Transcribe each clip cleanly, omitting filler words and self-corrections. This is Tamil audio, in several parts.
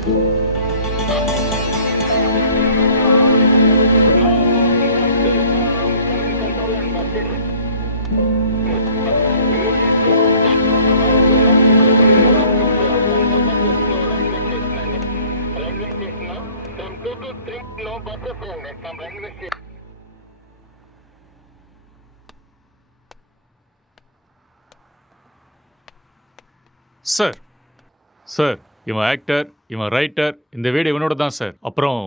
சார் சார் இவன் ஆக்டர், இவன் ரைட்டர், இந்த வீடு இவனோட தான் சார். அப்புறம்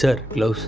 சார் க்ளவுஸ்.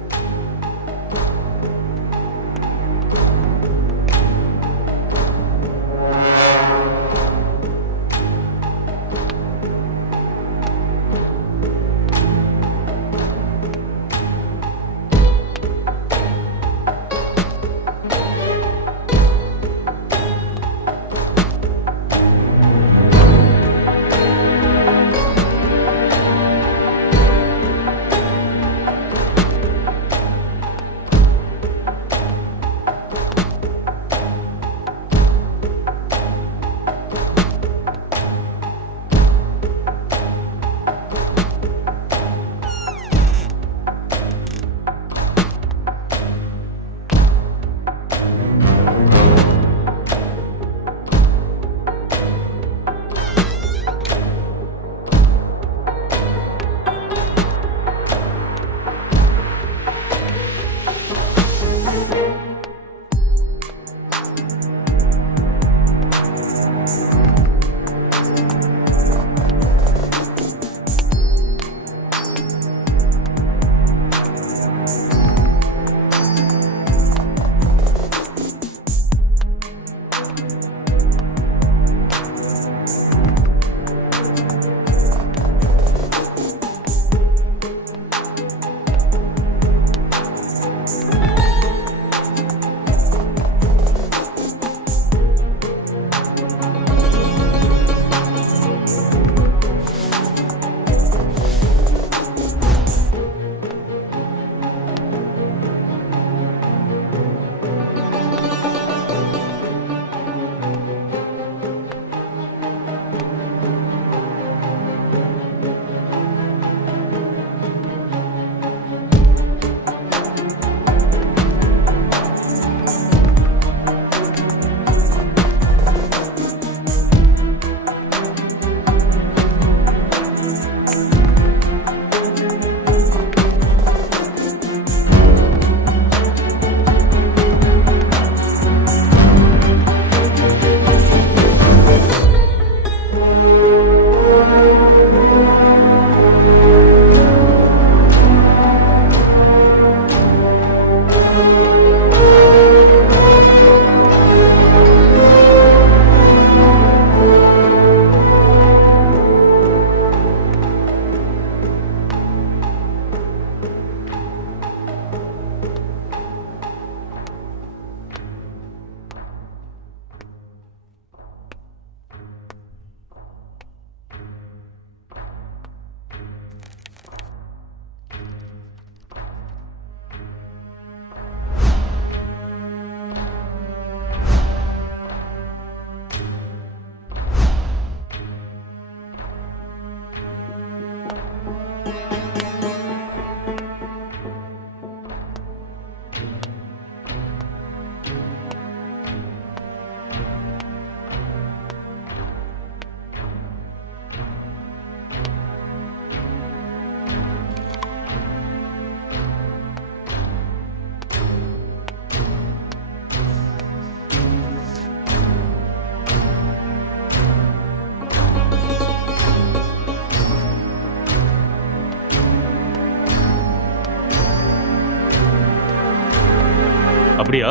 அப்படியா?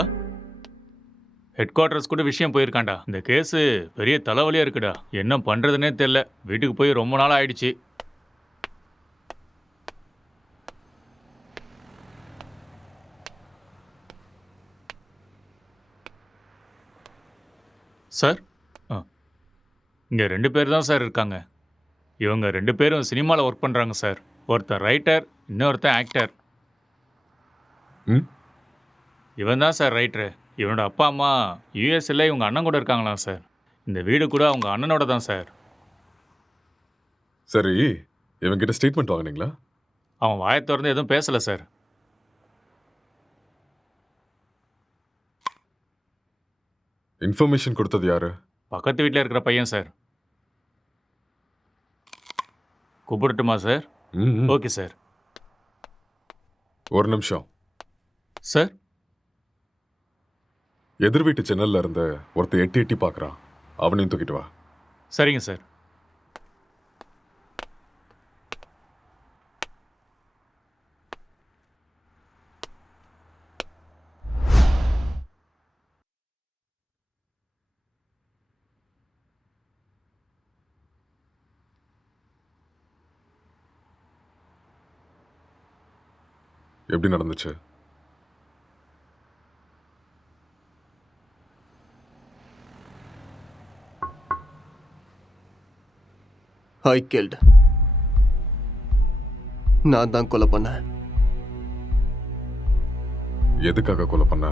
ஹெட் குவார்ட்டர்ஸ் கூட விஷயம் போயிருக்காண்டா. இந்த கேஸு பெரிய தலைவலியா இருக்குடா. என்ன பண்றதுனே தெரியல. வீட்டுக்கு போய் ரொம்ப நாள் ஆயிடுச்சு. சார், ஆ, இங்க 2 பேர் தான் சார் இருக்காங்க. இவங்க 2 பேரும் சினிமால ஒர்க் பண்றாங்க சார். ஒருத்தன் ரைட்டர், இன்னொருத்தன் ஆக்டர். ம் இவன் தான் சார் ரைட்டரு. இவனோட அப்பா அம்மா யூஎஸ்ல இவங்க அண்ணன் கூட இருக்காங்களாம் சார். இந்த வீடு கூட அவங்க அண்ணனோட தான் சார். சரி, இவங்கிட்ட ஸ்டேட்மெண்ட் வாங்குனீங்களா? அவன் வாயை திறந்து எதுவும் பேசல சார். இன்ஃபர்மேஷன் கொடுத்தது யாரு? பக்கத்து வீட்டில் இருக்கிற பையன் சார். கூப்பிடட்டுமா சார்? ம், ம். Okay sir. ஒரு நிமிஷம். சார், எதிர் வீட்டு ஜன்னல்ல இருந்து ஒருத்தன் எட்டி எட்டி பார்க்கறான். அவனையும் தூக்கிட்டு வா. சரிங்க சார். எப்படி நடந்துச்சு? ஐ கில்ட். நான் தான் கொலை பண்ணேன். எதுக்காக கொலை பண்ண?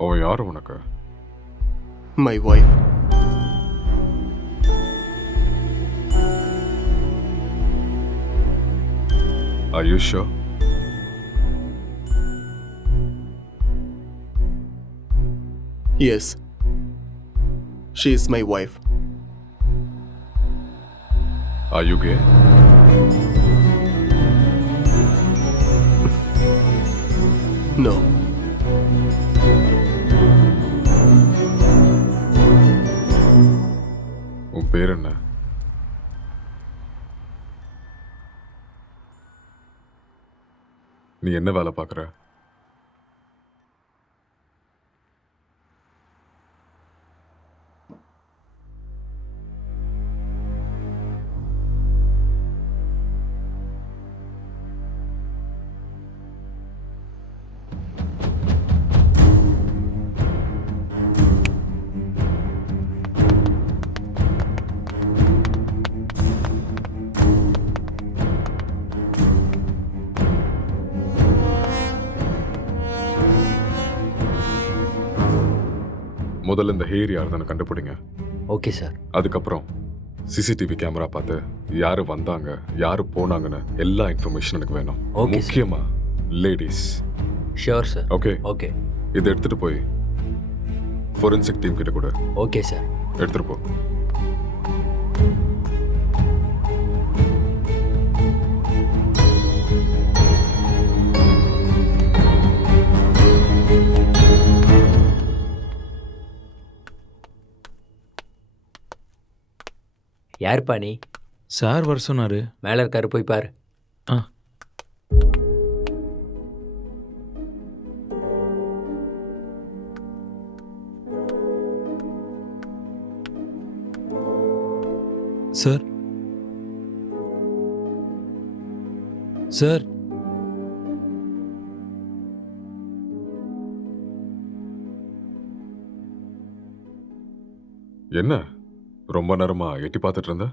அவன் யாரு உனக்கு? My wife. Are you sure? Yes, she is my wife. Are you gay? No. உன் பேர் என்ன? நீ என்ன வேலை பார்க்குற? முதல்ல இந்த ஹேர் யாருன்னு கண்டுபிடிங்க. Okay sir. அதுக்கப்புறம் சிசிடிவி கேமரா பார்த்து யாரு வந்தாங்க, யாரு போனாங்கன்னு எல்லா இன்ஃபர்மேஷன் எனக்கு வேணும். Okay, sir. முக்கியமா ladies. Sure sir. Okay, okay. இதை எடுத்துட்டு போய் ஃபோரென்சிக் டீம் கிட்ட கூட ஓகே சார். எடுத்துட்டு போ. யாருப்பா நீ? சார் வர சொன்னாரு. மேலே இருக்காரு, போய் பாரு. ஆ. சார், சார், என்ன ரொம்ப நேரமா எட்டி பார்த்துட்டு இருந்த?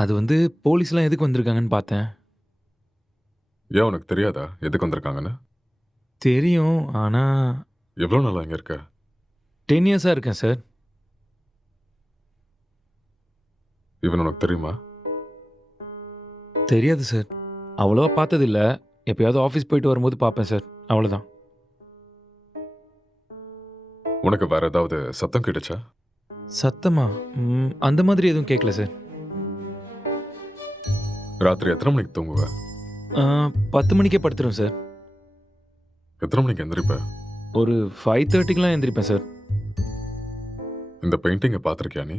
அது வந்து போலீஸ்லாம் எதுக்கு வந்திருக்காங்கன்னு பார்த்தேன். ஏன் உனக்கு தெரியாதா எதுக்கு வந்திருக்காங்கன்னு? தெரியும், ஆனால் எவ்வளோ நாளா இங்க இருக்க? 10 இயர்ஸாக இருக்கேன் சார். இவன் உனக்கு தெரியுமா? தெரியாது சார். அவ்வளோவா பார்த்ததில்ல. எப்பயாவது ஆஃபீஸ் போயிட்டு வரும்போது பார்ப்பேன் சார், அவ்வளோதான். உனக்கு வேற ஏதாவது சத்தம் கேட்டுச்சா? சத்தமா? அந்த மாதிரி எதுவும் கேட்கல சார். ராத்திரி எத்தனை மணிக்கு தூங்குவ? 10 மணிக்கே படுத்துரும் சார். எத்தனை மணிக்கு எந்திரிப்ப? ஒரு 5:30க்கெலாம் எந்திரிப்பேன் சார். இந்த பெயிண்டிங்கை பார்த்துருக்கியா நீ?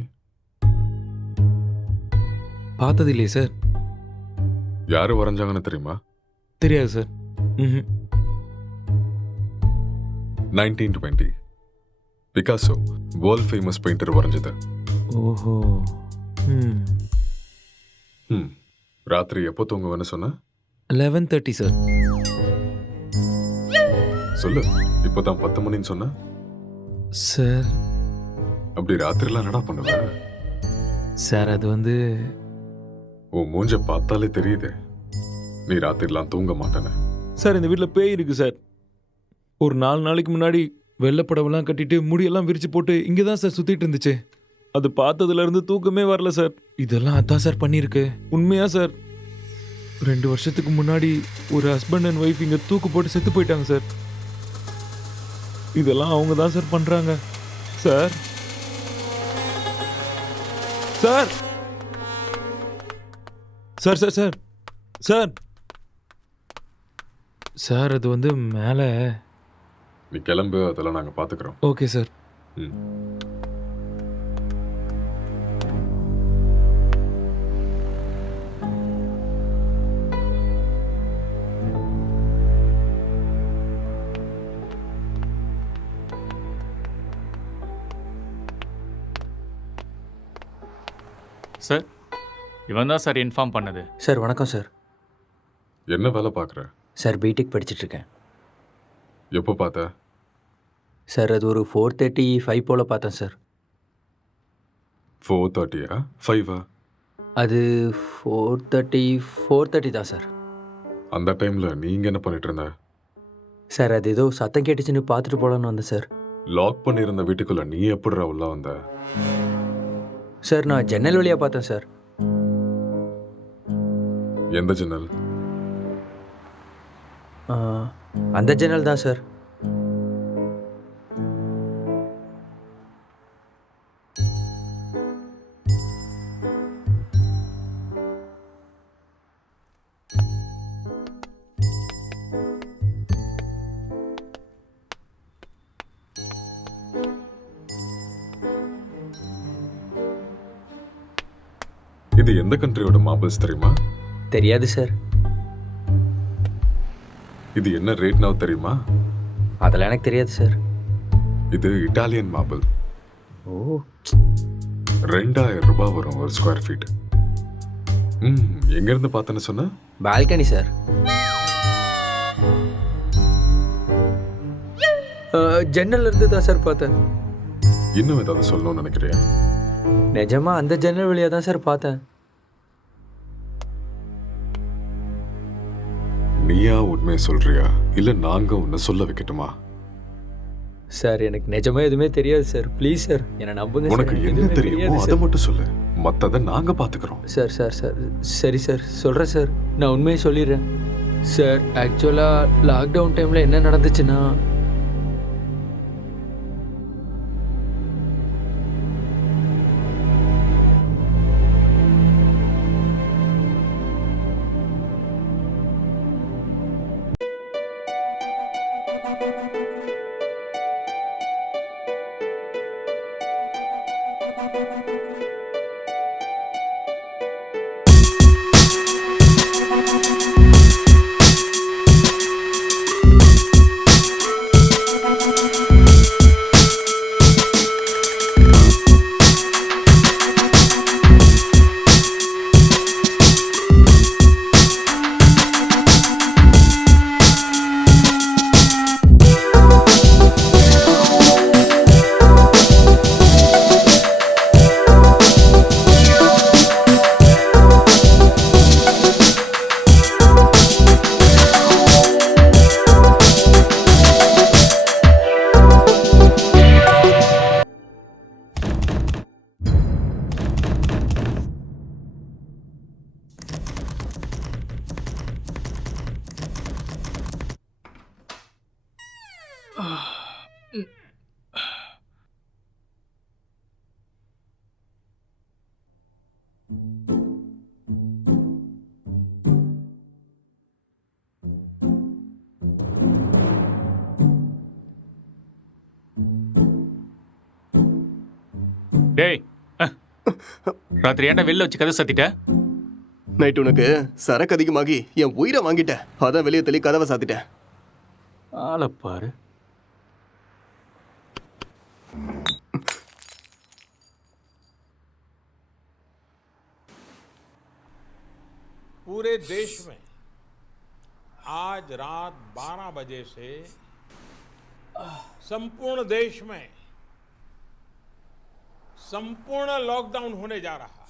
பார்த்தது இல்லையே சார். யாரு வரைஞ்சாங்கன்னு தெரியுமா? தெரியாது சார். ம். 1920 பிகாசோ வேர்ல்ட் ஃபேமஸ் பெயிண்டர் வரைஞ்சது. ஓஹோ. ம். ம். ராத்திரி எப்போ தூங்குவேன்னு சொன்ன? 11:30 சார். சொல்லு. இப்போதான் 10 மணின்னு சொன்ன. சார் அப்படி ராத்திரிலாம் என்னடா பண்ணுவேன்? சார் அது வந்து உன் மூஞ்ச பார்த்தாலே தெரியுது நீ ராத்திரிலாம் தூங்க மாட்டேன்னு. சார் இந்த வீட்டில் பேய் இருக்கு சார். ஒரு 4 நாளைக்கு முன்னாடி வெள்ளைப்படவெல்லாம் கட்டிட்டு முடியெல்லாம் விரிச்சு போட்டு இங்கே தான் சார் சுற்றிட்டு இருந்துச்சு. அது பார்த்ததுலேருந்து தூக்கமே வரல சார். இதெல்லாம் அதான் சார் பண்ணியிருக்கு. உண்மையா சார். 2 வருஷத்துக்கு முன்னாடி ஒரு ஹஸ்பண்ட் அண்ட் ஒய்ஃப் இங்கே தூக்கு போட்டு செத்து போயிட்டாங்க சார். இதெல்லாம் அவங்க தான் சார் பண்ணுறாங்க sir. Sir sir sir sir sir sir அது வந்து மேலே. நீ கிளம்பு, அதெல்லாம் நாங்கள் பார்த்துக்குறோம். Okay sir. ம். சார் இவன் தான் சார் இன்ஃபார்ம் பண்ணது. சார் வணக்கம் சார். என்ன வேலை பார்க்குற? சார் பிடெக் படிச்சிட்ருக்கேன். எப்போ பார்த்த? சார் அது ஒரு 4:35 போல் பார்த்தேன் சார். 4:30 5 அது 4:30 தான் சார். அந்த டைமில் நீங்கள் என்ன பண்ணிட்டு இருந்த? சார் அது ஏதோ சத்தம் கேட்டுச்சுன்னு பார்த்துட்டு போகலான்னு வந்தேன் சார். லாக் பண்ணியிருந்த வீட்டுக்குள்ளே நீ எப்படிடா உள்ள வந்த? சார் நான் ஜன்னல் வழியாக பார்த்தேன் சார். எந்த ஜன்னல்? ஆ, அந்த ஜன்னல் தான் சார். இது எந்த கண்ட்ரியோட மார்பிள்ஸ் தெரியுமா? தெரியாது சார். இது என்ன ரேட்னா தெரியுமா? அதெல்லாம் எனக்கு தெரியாது சார். இது இட்டாலியன் மார்பிள். ஓ 2000 ரூபாய் வரும் ஒரு ஸ்கொயர் ஃபீட். எங்கேருந்து பார்த்தேன்னு சொன்ன? Balcony sir. ஜன்னல் இருந்து தான் சார் பார்த்தேன். இன்னும் ஏதாவது சொல்லணும்னு நினைக்கிறியா? நிஜமா அந்த ஜன்னல் வழியாக தான் சார் பார்த்தேன். நீயா உண்மையை சொல்றியா இல்ல நாங்க உன்னை சொல்ல வைக்கட்டுமா? சார் எனக்கு நிஜமா எதுவுமே தெரியாது சார். ப்ளீஸ் சார் என்னை நம்புங்க சார். உனக்கு எனக்கு என்ன எதுவுமே தெரியுமோ தெரியாது அதை சார். மட்டும் சொல்லு, மத்தத நாங்க பாத்துக்கிறோம். சார் சார் சார் சரி சார் சொல்கிறேன் சார். நான் உண்மையை சொல்லிடுறேன் சார். ஆக்சுவலாக லாக்டவுன் டைமில் என்ன நடந்துச்சுன்னா, டேய் ராத்திரி ஏன்டா வெளில வச்சு கதை சத்திட்ட? நைட் உனக்கு சரக்கு அதிகமாகி என் உயிரை வாங்கிட்டேன். அதான் வெளியே தள்ளி கதவை சாத்திட்டேன். ஆளை பாரு. पूरे देश में आज रात 12 बजे से संपूर्ण देश में संपूर्ण लॉकडाउन होने जा रहा है।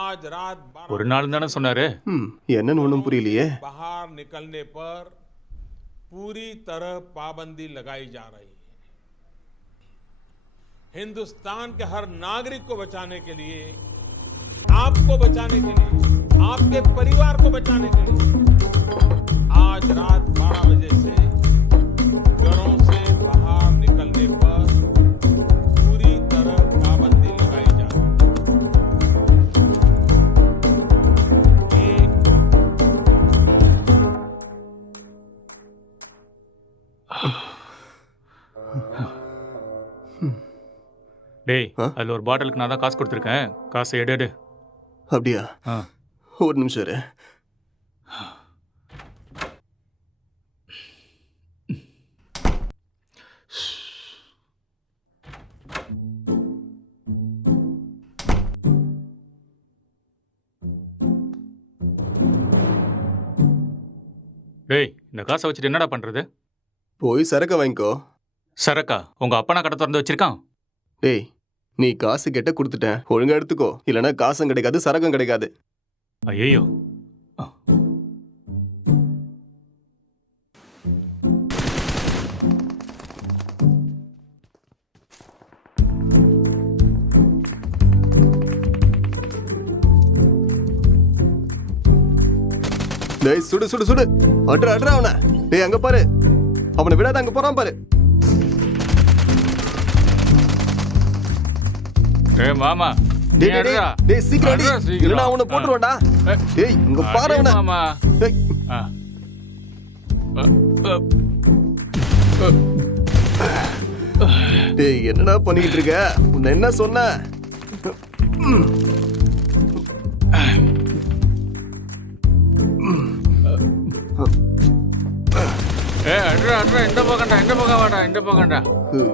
आज रात 12 ஒரு நாள் தானே சொன்னாரு. என்னன்னு ஒன்றும் புரியலையே. बाहर निकलने पर पूरी तरह पाबंदी लगाई जा रही है। हिंदुस्तान के हर नागरिक को बचाने के लिए, आपको बचाने के लिए, आपके परिवार को बचाने के लिए आज रात 12 बजे से घरों से बाहर निकलने पर पूरी तरह पाबंदी लगाई जा रही है। டேய், அதில் ஒரு பாட்டிலுக்கு நான் தான் காசு கொடுத்துருக்கேன். காசை எடு. அப்படியா? ஆ. ஒரு நிமிஷம் இரு. டேய், இந்த காசை வச்சுட்டு என்னடா பண்றது? போய் சரக்க வாங்கிக்கோ. சரக்கா? உங்க அப்பனா கடை திறந்து வச்சிருக்கான். டேய், நீ காசு கேட்ட கொடுத்துட்டேன். ஒழுங்கா எடுத்துக்கோ. இல்லைன்னா காசும் கிடைக்காது, சரக்கும் கிடைக்காது. ஐயோ. டேய், சுடு சுடு சுடு. அட்ரா அவனை. டேய், அங்க பாரு. அவனை விடாத, அங்க போறான் பாரு. டேய் மாமா, டேய் டேய் டேய், டேய் சீக்கிரம் அடி. இல்லைன்னா அவனை போட்டுருவான்டா. டேய், இங்க பாரு அவனை. மாமா. டேய். டேய், என்னடா பண்ணிக்கிட்டு இருக்க? உன்னை என்ன சொன்ன? அட்ரா, இந்த பக்கம் வாடா. ஐயோ.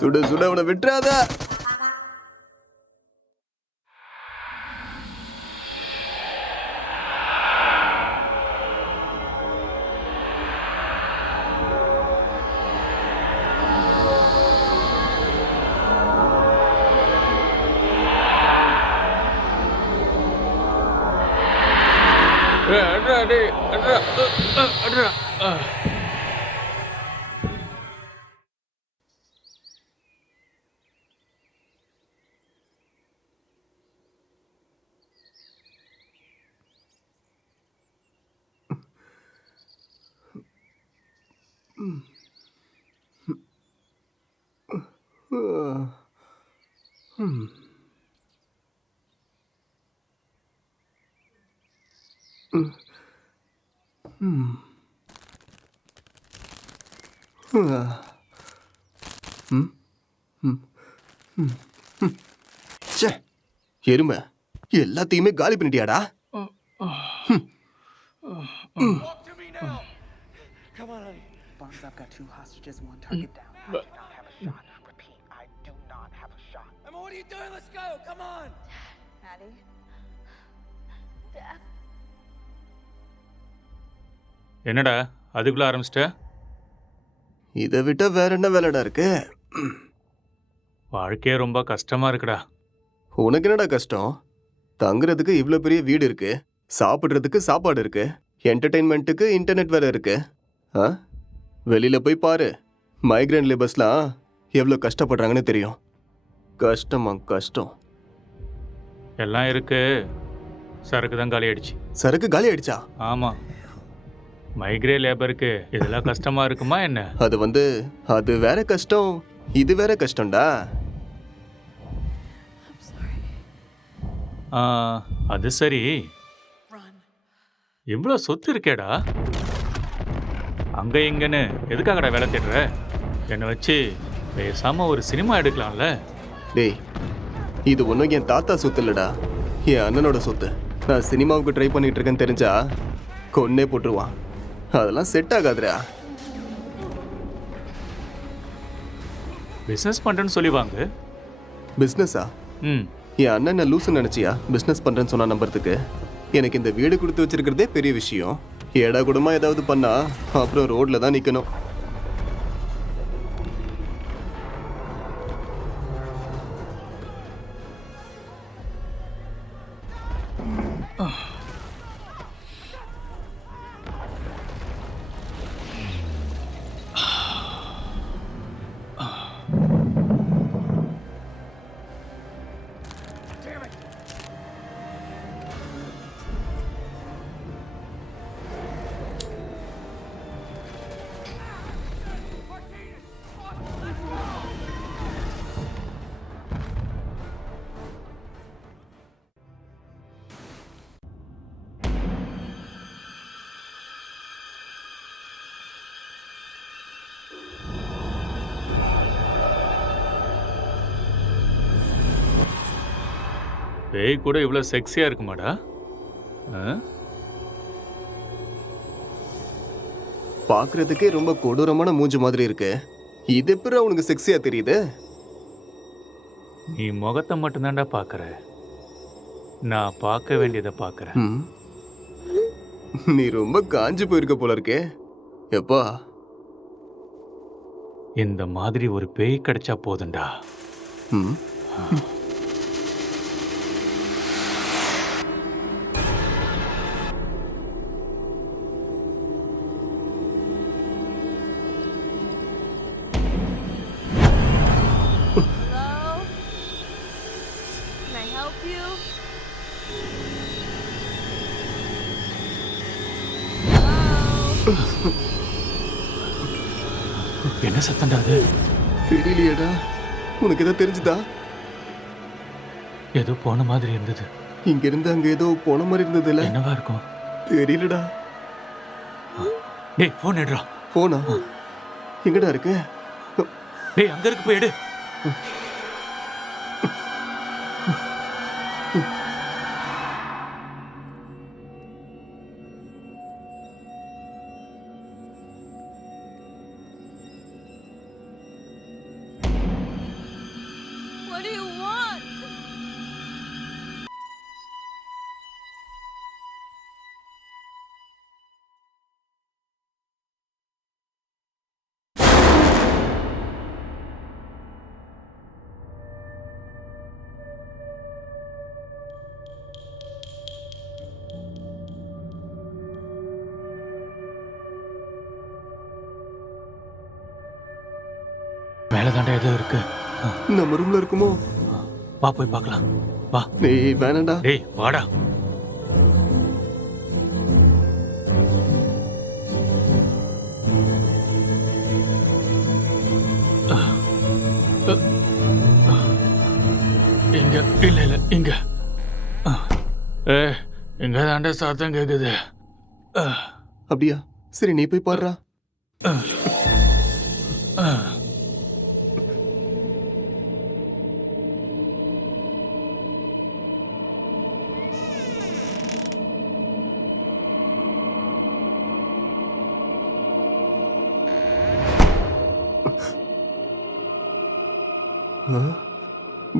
சுடு சுடு, அவனை விட்டுறாத. அட்ரா. எருமை, எல்லாத்தையுமே காலி பண்ணிட்டியாடா? Bonds, I've got 2 hostages, 1 target down. I do not have a shot. Repeat, I do not have a shot. Emma, what are you doing? Let's go. Come on. Maddie. Dad. என்னடா அதுக்குள்ள ஆரம்பிச்சிட்ட? இதை விட்டா வேற என்ன வேலைடா இருக்கு? வாழ்க்கையே ரொம்ப கஷ்டமா இருக்குடா. உனக்கு என்னடா கஷ்டம்? தங்குறதுக்கு இவ்வளோ பெரிய வீடு இருக்கு, சாப்பிட்றதுக்கு சாப்பாடு இருக்கு, என்டர்டெயின்மெண்ட்டுக்கு இன்டர்நெட் வேற இருக்கு. வெளியில போய் பாரு, மைக்ரேன் லேபர்ஸ்லாம் எவ்வளோ கஷ்டப்படுறாங்கன்னு தெரியும். கஷ்டம். எல்லாம் இருக்கு, சரக்கு தான் காலி ஆயிடுச்சு. சரக்கு காலி ஆயிடுச்சா? ஆமா. மைக்ரே லேபருக்கு இதெல்லாம் கஷ்டமா இருக்குமா என்ன? அது வேற கஷ்டம், இது வேற கஷ்டம்டா. அது சரி, இவ்வளோ சொத்து இருக்கேடா. அங்கே இங்கன்னு எதுக்காகடா வேலை தேடுற? என்னை வச்சு பேசாமல் ஒரு சினிமா எடுக்கலாம்ல? டேய், இது ஒன்றும் என் தாத்தா சொத்து இல்லடா, என் அண்ணனோட சொத்து. நான் சினிமாவுக்கு ட்ரை பண்ணிட்டு இருக்கேன்னு தெரிஞ்சா கொன்னே போட்டுருவான். அதெல்லாம் செட் ஆகாதுடா. பிஸ்னஸ் பண்ணுறேன்னு சொல்லி வாங்க. பிஸ்னஸா? ம். என் அண்ணன் லூசுன்னு நினச்சியா பிஸ்னஸ் பண்ணுறேன்னு சொன்னா நம்புறதுக்கு? எனக்கு இந்த வீடு கொடுத்து வச்சிருக்கிறதே பெரிய விஷயம். ஏடா கூடமா ஏதாவது பண்ணா அப்புறம் ரோட்ல தான் நிற்கணும். பேய் கூட இவ்வளோ செக்ஸியாக இருக்குமாடா? பார்க்கறதுக்கே ரொம்ப கொடூரமான மூஞ்சி மாதிரி இருக்கு. இது எப்படி உனக்கு செக்ஸியா தெரியுது? நீ முகத்தை மட்டும்தான்டா பார்க்குற, நான் பார்க்க வேண்டியதை பார்க்குறேன். ம். நீ ரொம்ப காஞ்சு போயிருக்க போல இருக்கே. எப்பா? இந்த மாதிரி ஒரு பேய் கிடைச்சா போதும்டா. ம். Hello? Can I help you? Hello? என்ன சத்தம்டா அது? தெரியலையேடா. உனக்கு ஏதோ தெரிஞ்சுதா? ஏதோ போன மாதிரி இருந்தது. இங்க இருந்து அங்க ஏதோ போன மாதிரி இருந்ததுல. என்னவா இருக்கும்? தெரியலடா. டேய், ஃபோன் எடுறா. போனா எங்கடா இருக்கு? டேய், அங்க இருக்கு, போய் எடு. What do you want? மேலே தாண்டா ஏதோ இருக்கு. நம்ம ரூம்ல இருக்குமோ? வா, போய் பார்க்கலாம். வா. டேய், வேணாம்டா. டேய், வாடா. இங்க இல்ல இல்ல இங்க. இங்க தாண்டா சத்தம் கேக்குது. அப்படியா? சரி, நீ போய் பாருடா.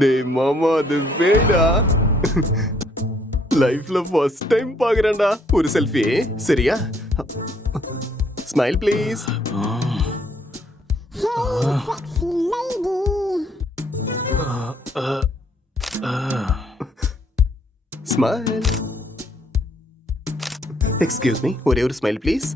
டேய் மாமா, அது வேடா. லைஃப்ல ஃபர்ஸ்ட் டைம் பாக்குறேன்டா. ஒரு செல்ஃபி சரியா? Smile please. Smile. Excuse me, ஒரே ஒரு ஸ்மைல் ப்ளீஸ்.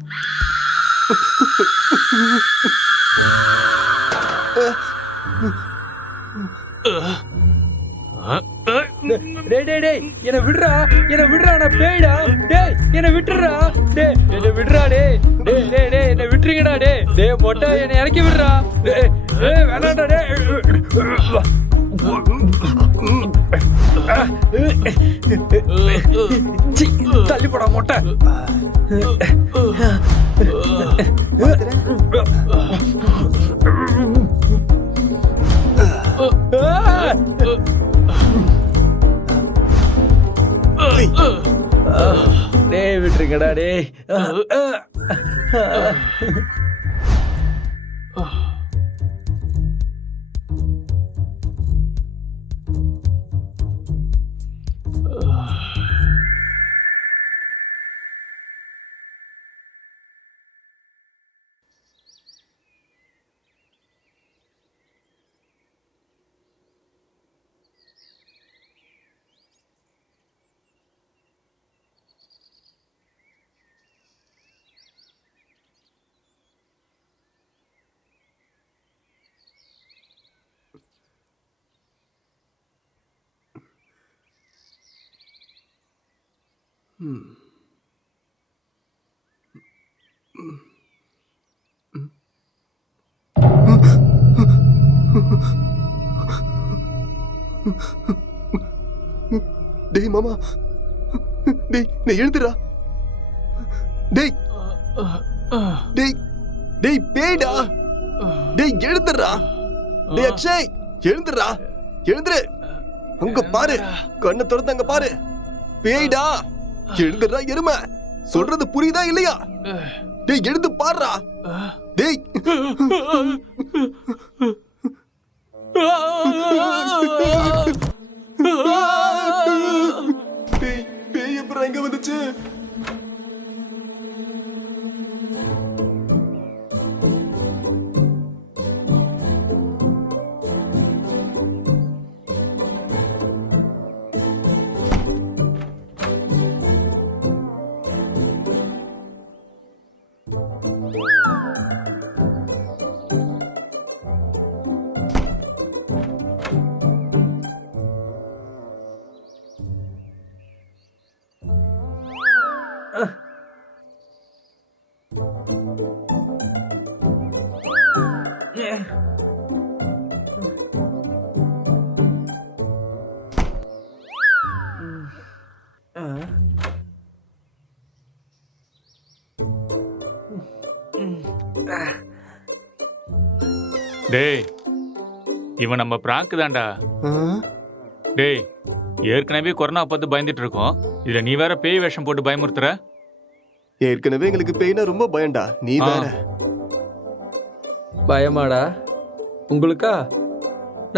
டேய் டேய் டேய், என்ன விடுறா, என்ன விடுறா, நான் பேய்டா. டேய், என்ன விட்டுறா. டேய், என்ன விடுறா. டேய் டேய் டேய் டேய், என்ன விட்டுறீங்கடா. டேய் டேய் மொட்டை, என்ன இறக்கி விடுறா. டேய் டேய், வேணாம்டா. டேய் தள்ளி போடா மொட்டை. டேய் விட்டுருங்கடா டேய். டேய் மாமா, டேய் நான் எழுந்துடா. டேய் டேய் டேய் பேய்டா. டேய் எழுந்துடா. டேய் அக்ஷய் எழுந்துடா. எழுந்துரு. அங்க பாரு, கண்ணை திறந்து அங்க பாரு. பேய்டா. எழுந்துடா எருமை. சொல்றது புரியுதா இல்லையா? டேய் எழுந்து பாருடா. டேய் டேய் பேய் எப்பறம் எங்க வந்துச்சு? டேய் இவன் நம்ம பிராங்க் தான்டா. டேய் ஏற்கனவே கொரோனா பார்த்து பயந்துட்டு இருக்கோம், இதுல நீ வேற பேய் வேஷம் போட்டு பயமுறுத்துற. ஏற்கனவே எங்களுக்கு பேய்னா ரொம்ப பயம்டா, நீ வேற. பயமாடா உங்களுக்கா?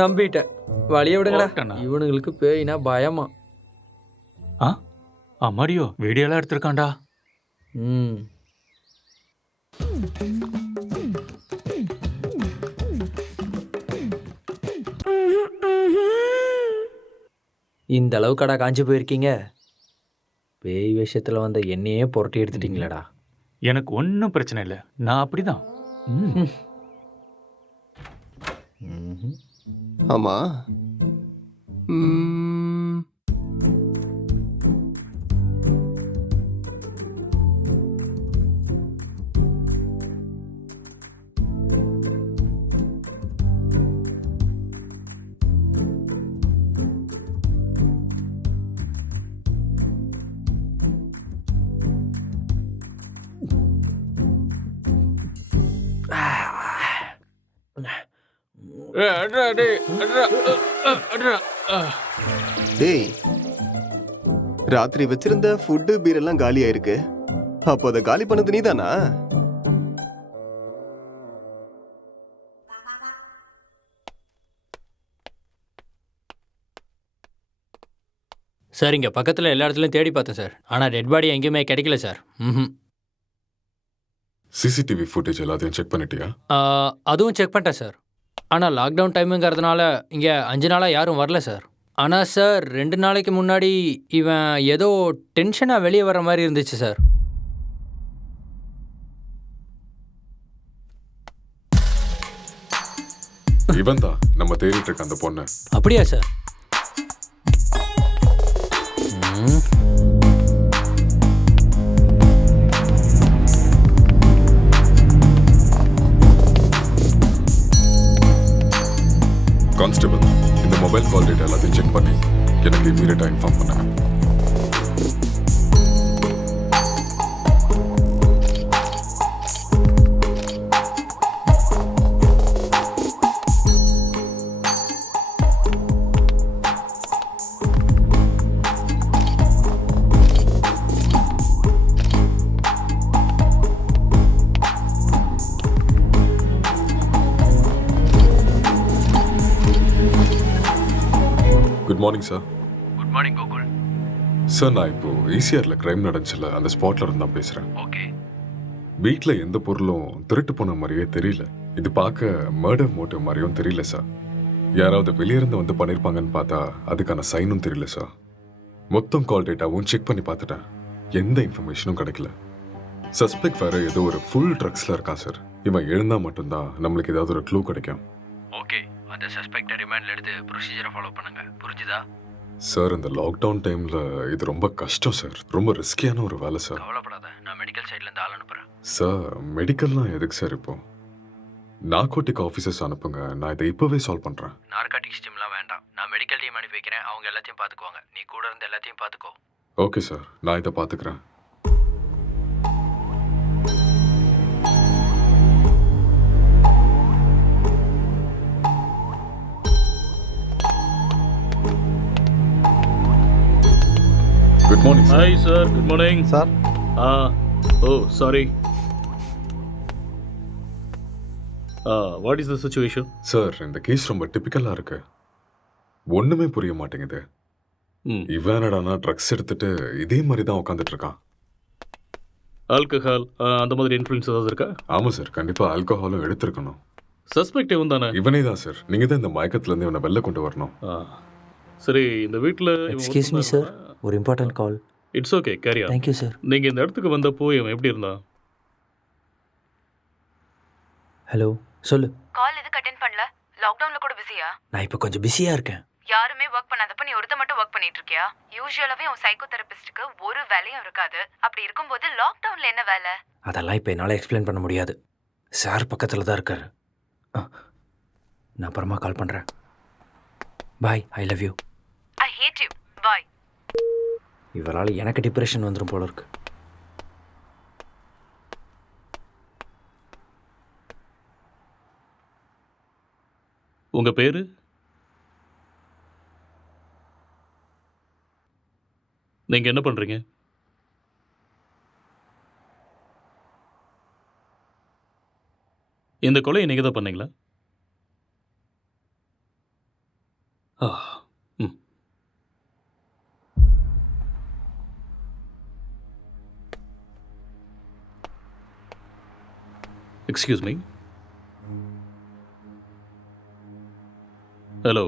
நம்பிட்டேன். வழிய விடுங்கடா. ஓட்டண்ணா. இவனுங்களுக்கு பேய்னா பயமா? அம்மாடியோ வீடியோலாம் எடுத்திருக்கான்டா. ம் இந்த அளவுக்கடா காஞ்சி போயிருக்கீங்க? பேய் விஷயத்துல வந்த என்னையே புரட்டி எடுத்துட்டீங்களடா. எனக்கு ஒன்றும் பிரச்சனை இல்லை, நான் அப்படிதான். ஆமா. டேய் ராத்திரி வச்சிருந்த ஃபுட்டு பீர் எல்லாம் காலியா இருக்கு. அப்போ அதை காலி பண்ணது நீதானா? சார் இங்கே பக்கத்தில் எல்லா இடத்துலையும் தேடி பார்த்தேன் சார், ஆனால் டெட் பாடி எங்கேயுமே கிடைக்கல சார். சிசிடிவி ஃபுட்டேஜ் எல்லாத்தையும் செக் பண்ணிட்டியா? அதுவும் செக் பண்ணிட்டேன் சார். ஆனால் லாக்டவுன் டைமுங்கிறதுனால இங்கே 5 நாளாக யாரும் வரல சார். ஆனால் சார் 2 நாளைக்கு முன்னாடி இவன் ஏதோ டென்ஷனாக வெளியே வர மாதிரி இருந்துச்சு சார். இவன் தான் நம்ம தேடிட்டு இருக்க அந்த பொண்ணு. அப்படியா சார்? கான்ஸ்டபிள், இந்த மொபைல் கால் டேட்டா எல்லாத்தையும் செக் பண்ணி எனக்கு இமீடியட்டாக இன்ஃபார்ம் பண்ணுங்க. Morning sir. Good morning Gokul. Sir நான் இப்போ ஈசிஆரில் கிரைம் நடந்துச்சுல அந்த ஸ்பாட்ல இருந்து தான் பேசுகிறேன். ஓகே. வீட்டில் எந்த பொருளும் திருட்டு போன மாதிரியே தெரியல. இது பார்க்க மர்டர் மோட்டிவ் மாதிரியும் தெரியல சார். யாராவது வெளியிருந்து வந்து பண்ணியிருப்பாங்கன்னு பார்த்தா அதுக்கான சைனும் தெரியல சார். மொத்தம் கால் டேட்டாவும் செக் பண்ணி பார்த்துட்டேன். எந்த இன்ஃபர்மேஷனும் கிடைக்கல. சஸ்பெக்ட் வேற ஏதோ ஒரு ஃபுல் ட்ரக்ஸில் இருக்கான் சார். இவன் எழுந்தா மட்டும்தான் நம்மளுக்கு ஏதாவது ஒரு க்ளூ கிடைக்கும். ஓகே, அந்த சஸ்பெக்டை ரிமாண்டில் எடுத்து ப்ரொசீஜரை ஃபாலோ பண்ணுங்க. புரிஞ்சுதா? சார் இந்த லாக்டவுன் டைமில் இது ரொம்ப கஷ்டம் சார். ரொம்ப ரிஸ்கியான ஒரு வேலை சார். கவலைப்படாத, நான் மெடிக்கல் சைட்லேருந்து ஆள் அனுப்புகிறேன். சார் மெடிக்கல்லாம் எதுக்கு சார் இப்போ? நார்கோட்டிக் ஆஃபீஸர்ஸ் அனுப்புங்க, நான் இதை இப்போவே சால்வ் பண்ணுறேன். நார்காட்டிக்ஸ் டீம்லாம் வேண்டாம், நான் மெடிக்கல் டீம் அனுப்பி வைக்கிறேன். அவங்க எல்லாத்தையும் பார்த்துக்குவாங்க. நீ கூட இருந்து எல்லாத்தையும் பார்த்துக்கோ. ஓகே சார், நான் இதை பார்த்துக்கிறேன். Good morning sir. Hi sir, good morning sir. Oh sorry. What is the situation? Sir இந்த கேஸ் ரொம்ப டிப்பிக்கலாக இருக்கு. ஒன்றுமே புரிய மாட்டேங்குது. இவன் என்னடானா ட்ரக்ஸ் எடுத்துட்டு இதே மாதிரி தான் உட்காந்துட்டு இருக்கான். ஆல்கஹால் அந்த மாதிரி இன்ஃப்ளூயன்ஸ் ஏதாவது இருக்கா? ஆமாம் சார், கண்டிப்பாக ஆல்கஹாலும் எடுத்திருக்கணும். சஸ்பெக்ட் இவன் தானே? இவனே தான் சார். நீங்கள் தான் இந்த மயக்கத்துலேருந்து இவனை வெளில கொண்டு வரணும். சரி, இந்த வீட்டில் எக்ஸ்கியூஸ் மீ சார், ஒரு important call. It's okay, carry on. Thank you sir. நீங்கள் இந்த இடத்துக்கு வந்தப்போ இவன் எப்படி இருந்தான்? ஹலோ, சொல்லு. கால் எதுக்கு அட்டென்ட் பண்ணல? லாக்டவுன்ல கூட பிஸியா? நான் இப்போ கொஞ்சம் பிஸியாக இருக்கேன். யாருமே ஒர்க் பண்ணாதப்ப நீ ஒருத்த மட்டும் ஒர்க் பண்ணிட்டு இருக்கியா? யூசுவலாவே உன் சைக்கோ தெரபிஸ்டுக்கு ஒரு வேலையும் இருக்காது. அப்படி இருக்கும்போது லாக்டவுன்ல என்ன வேலை? அதெல்லாம் இப்போ என்னால் எக்ஸ்பிளைன் பண்ண முடியாது. சார் பக்கத்தில் தான் இருக்காரு. நான் அப்புறமா கால் பண்ணுறேன். Bye, I love you. I hate you. Bye. இவரால் எனக்கு டிப்ரெஷன் வந்துடும் போல இருக்கு. உங்க பேரு? நீங்க என்ன பண்றீங்க? இந்த கொலையை நீங்க தான் பண்ணீங்களா? Excuse me. ஹலோ.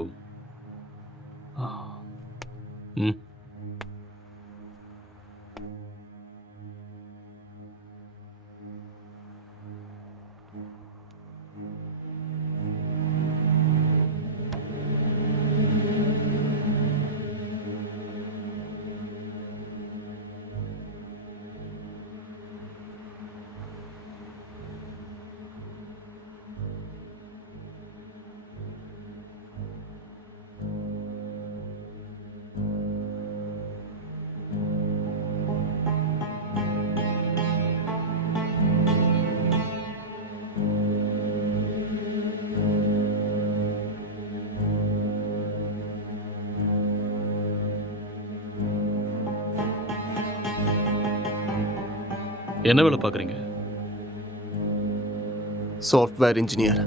என்ன வேலை பார்க்குறீங்க? Software engineer.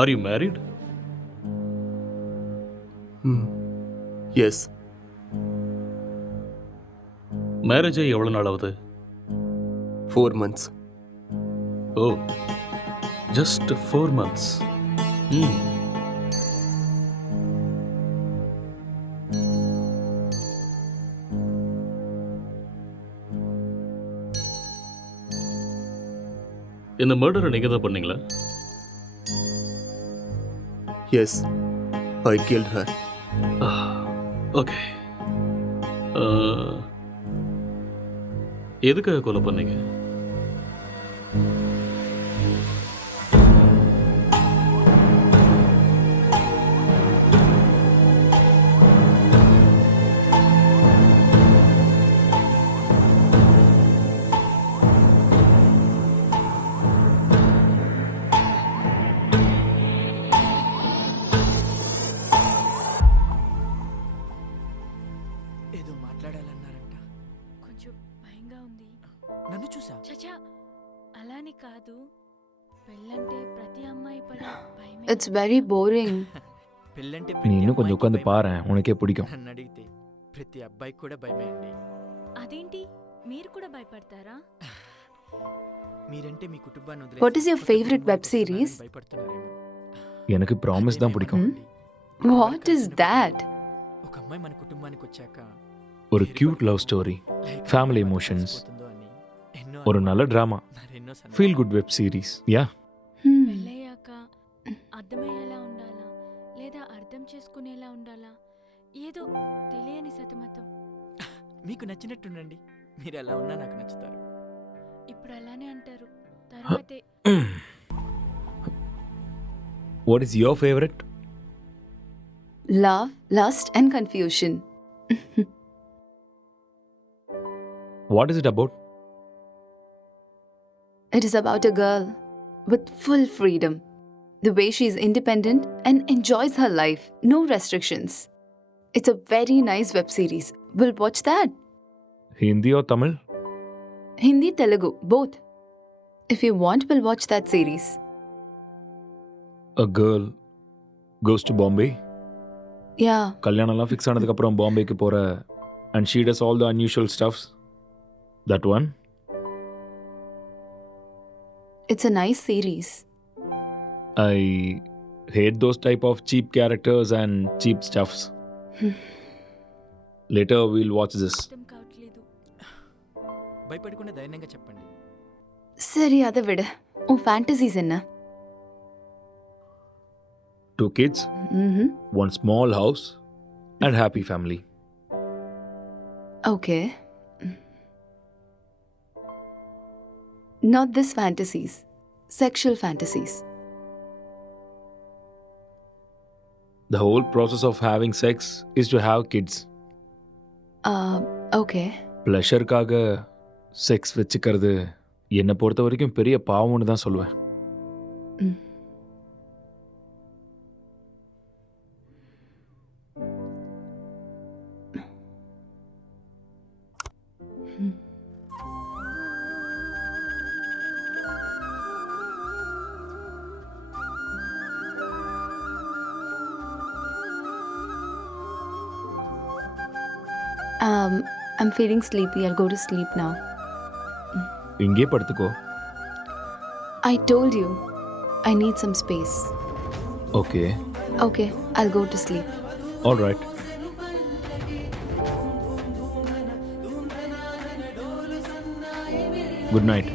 Are you married? Yes. Marriage ஆகி எவ்வளோ நாள் ஆகுது? 4 months. ஓ, ஜஸ்ட் 4 months. இந்த மர்டரை நீங்கள் தான் பண்ணீங்களா? எஸ், ஐ கில்ட் ஹர். ஓகே. எதுக்காக கொலை பண்ணீங்க? ఏదో మాట్లాడాలన్నారంట. కొంచెం భయంగా ఉంది. నన్ను చూసా? చచా అలాని కాదు. It's very boring. పెళ్ళంటే நீ இன்னும் கொஞ்சம் உட்காந்து பாரேன் உனக்கே பிடிக்கும். నన్ను అడిగితే ప్రతి అబ్బాయికి కూడా భయమే అండి. అదేంటి మీరు కూడా భయపడతారా? మీరంటే మీ కుటుంబాన్ని వదిలేసి What is your కొత్త favorite కుటుంబానికి web series? వస్తున్నారని భయపడుతున్నారేమో. எனக்கு ப்ராமிஸ் தான் பிடிக்கும். What is that? ఒక అమ్మాయి మన కుటుంబానికి వచ్చాక ஒரு cute love story, family emotions, ஒரு நல்ல drama, feel good web series. Yeah, పెళ్ళయ్యాక అర్థమయ్యేలా ఉండాలా లేదా అర్థం చేసుకునేలా ఉండాలా ఏదో తెలియని సతమతం. మీకు నచ్చినట్టుండండి. మీరు ఎలా ఉన్నా నాకు నచ్చుతారు. ఇప్పుడు అలానే అంటారు, తర్వాతే what is your favourite? Love, lust and confusion. What is it about? It is about a girl with full freedom. The way she is independent and enjoys her life. No restrictions. It's a very nice web series. We'll watch that. Hindi or Tamil? Hindi, Telugu, both. If you want, we'll watch that series. A girl goes to Bombay. Yeah. கல்யாணம்லாம் ஃபிக்ஸ் ஆனதுக்கப்புறம் பாம்பேக்கு போகிற and she does all the unusual stuffs. That one? It's a nice series. I hate those type of cheap characters and cheap stuffs. Later we'll watch this. భయపడకుండా ధైర్యంగా చెప్పండి. சரி, அதை விடு. உன் ஃபேண்டசிஸ் என்ன? 2 kids, one small house and happy family. Okay. Not this fantasies. Sexual fantasies. The whole process of having sex is to have kids. Okay. ப்ளஷருக்காக செக்ஸ் வச்சுக்கிறது என்னை பொறுத்த வரைக்கும் பெரிய பாவம்னு தான் சொல்லுவேன். I'm feeling sleepy. I'll go to sleep now. இங்கே படுத்துக்கோ. I told you, I need some space. Okay. Okay, I'll go to sleep. All right. Good night.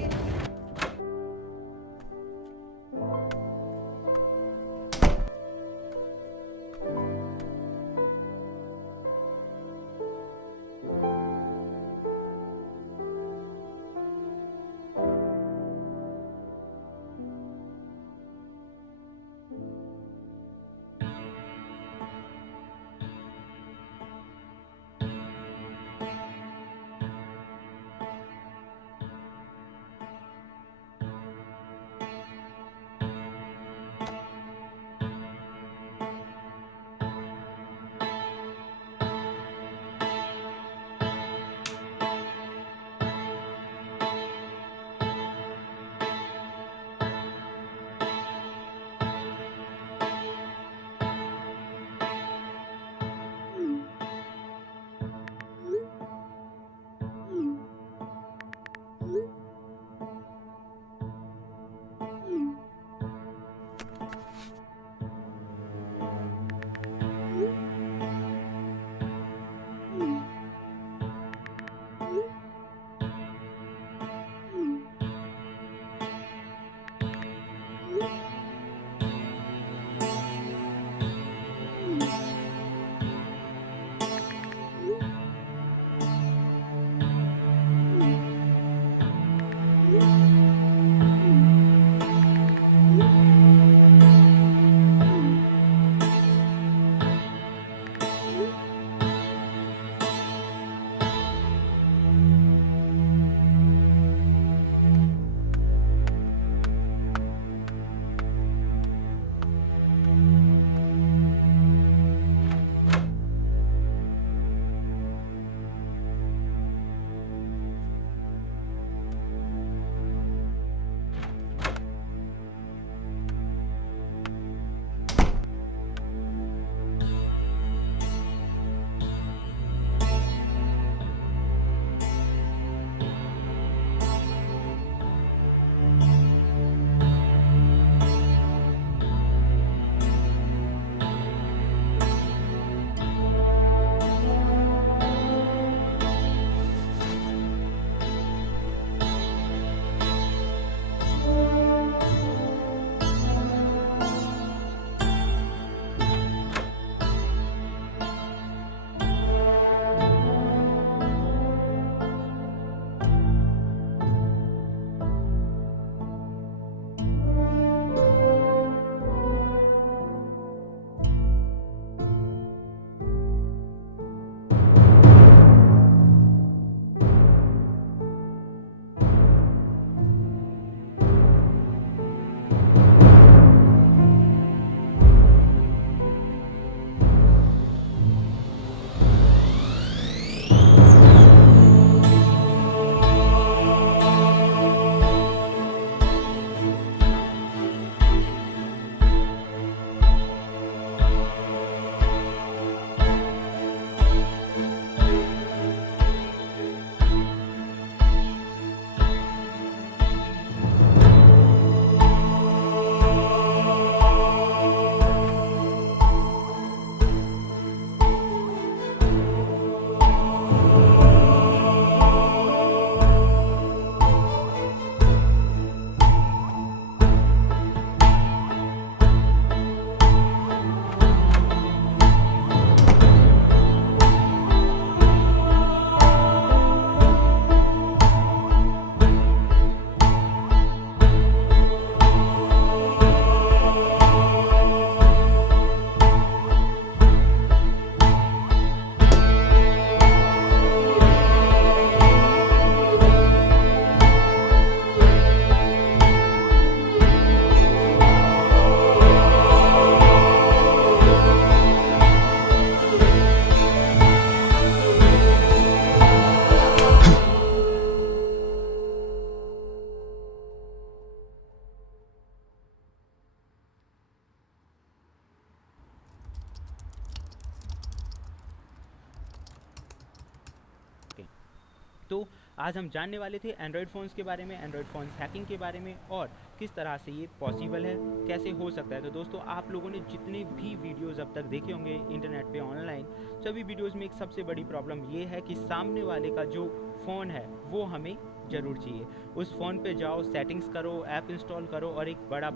आज हम जानने वाले थे एंड्रॉयड फ़ोन्स के बारे में, एंड्रॉयड फ़ोन्स हैकिंग के बारे में और किस तरह से ये पॉसिबल है, कैसे हो सकता है। तो दोस्तों आप लोगों ने जितने भी वीडियोस अब तक देखे होंगे इंटरनेट पे ऑनलाइन, सभी वीडियोस में एक सबसे बड़ी प्रॉब्लम ये है कि सामने वाले का जो फ़ोन है वो हमें ज़रूर चाहिए। उस फ़ोन पे जाओ, सेटिंग्स करो, ऐप इंस्टॉल करो और एक बड़ा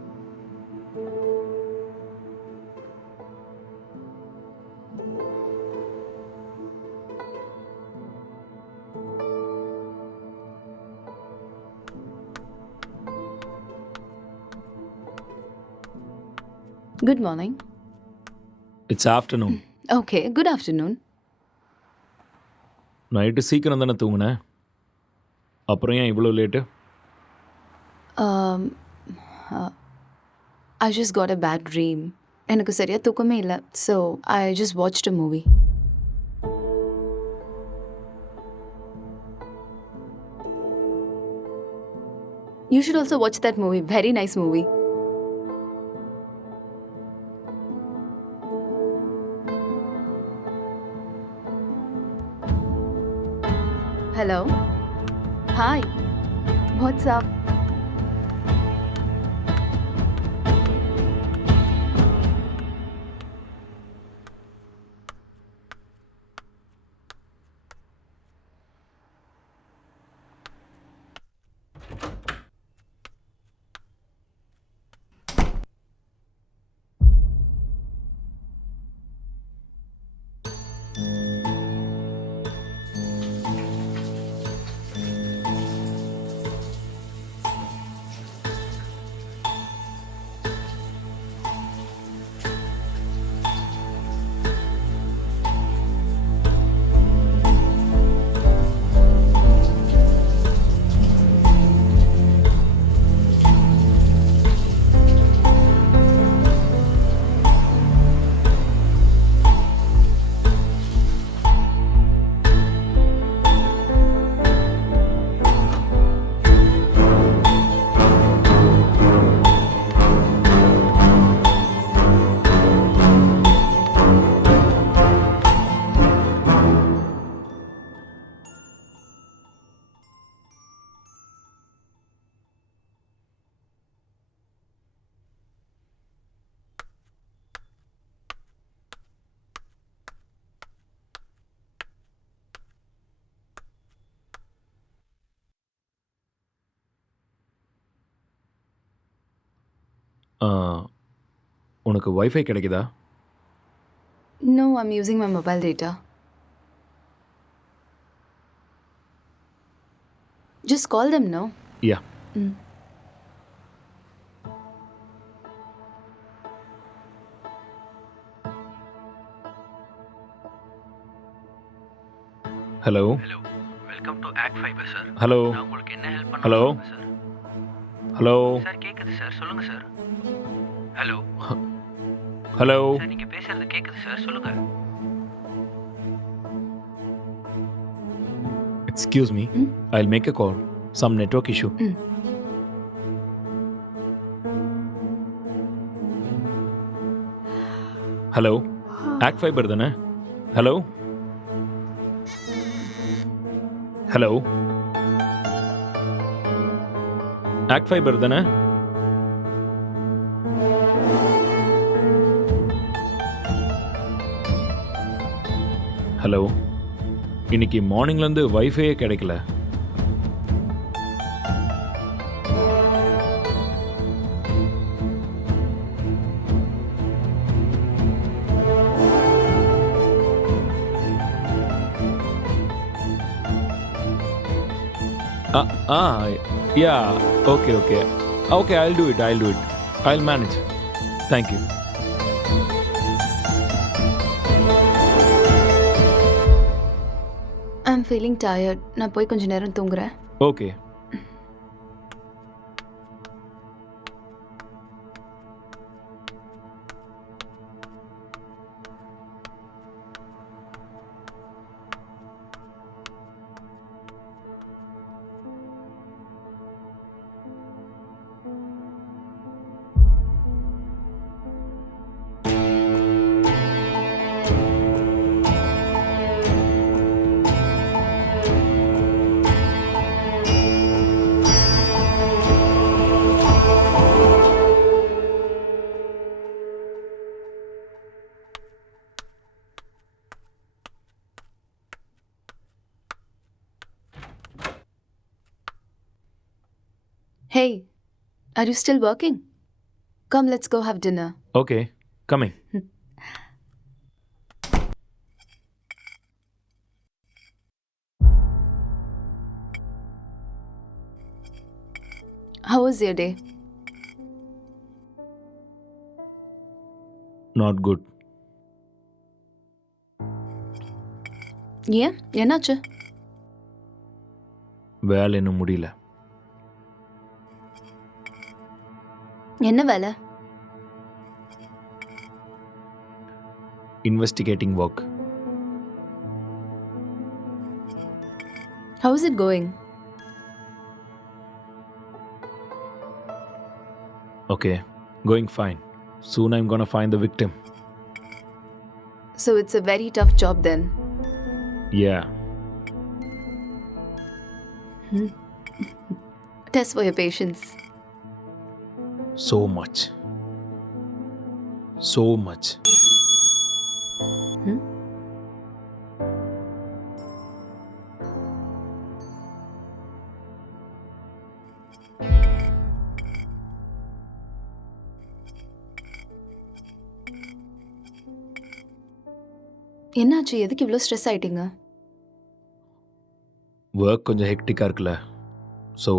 Good morning. It's afternoon. Okay, good afternoon. Night சீக்கிரம் தானே தூங்குனேன், அப்புறம் ஏன் இவ்வளோ late? Um, I just got a bad dream. எனக்கு சரியா தூக்கமே இல்லை. So, I just watched a movie. You should also watch that movie. Very nice movie. Hello. Hi. What's up? உனக்கு வைஃபை கிடைக்குதா? No, I'm using my mobile data. Just call them, no? Yeah. Hello. Hello, welcome to ACT fiber sir. Hello. நான் உங்களுக்கு என்ன ஹெல்ப் பண்ண ஹலோ. சார்? ஹலோ. சார் கேட்குது சார், சொல்லுங்கள் சார். Hello hello. சார், நீங்கள் பேசுறது கேட்குது சார், சொல்லுங்கள். Excuse me, I'll make a call. Some network issue. Hello, ACT fiber தானே? ஹலோ. ஹலோ, ஆக்ட் ஃபைபர் தானே? ஹலோ, இன்னைக்கு மார்னிங்லேருந்து வைஃபையே கிடைக்கல. Yeah, okay okay okay, I'll do it, I'll manage. Thank you. I'm feeling tired. நான் போய் கொஞ்ச நேரம் தூங்குறேன். Okay. Hey, are you still working? Come, let's go have dinner. Okay coming. How was your day? Not good. ஏன் என்னாச்சு? வேலை இன்னும் முடியல. என்ன வேலை? Investigating work. How is it going? Okay, going fine. Soon I'm gonna find the victim. So it's a very tough job then. Yeah. Test for your patience. So much. So much. என்னாச்சு? எதுக்கு இவ்வளோ ஸ்ட்ரெஸ் ஆயிட்டீங்க? ஒர்க் கொஞ்சம் ஹெக்டிக்காக இருக்குல்ல, so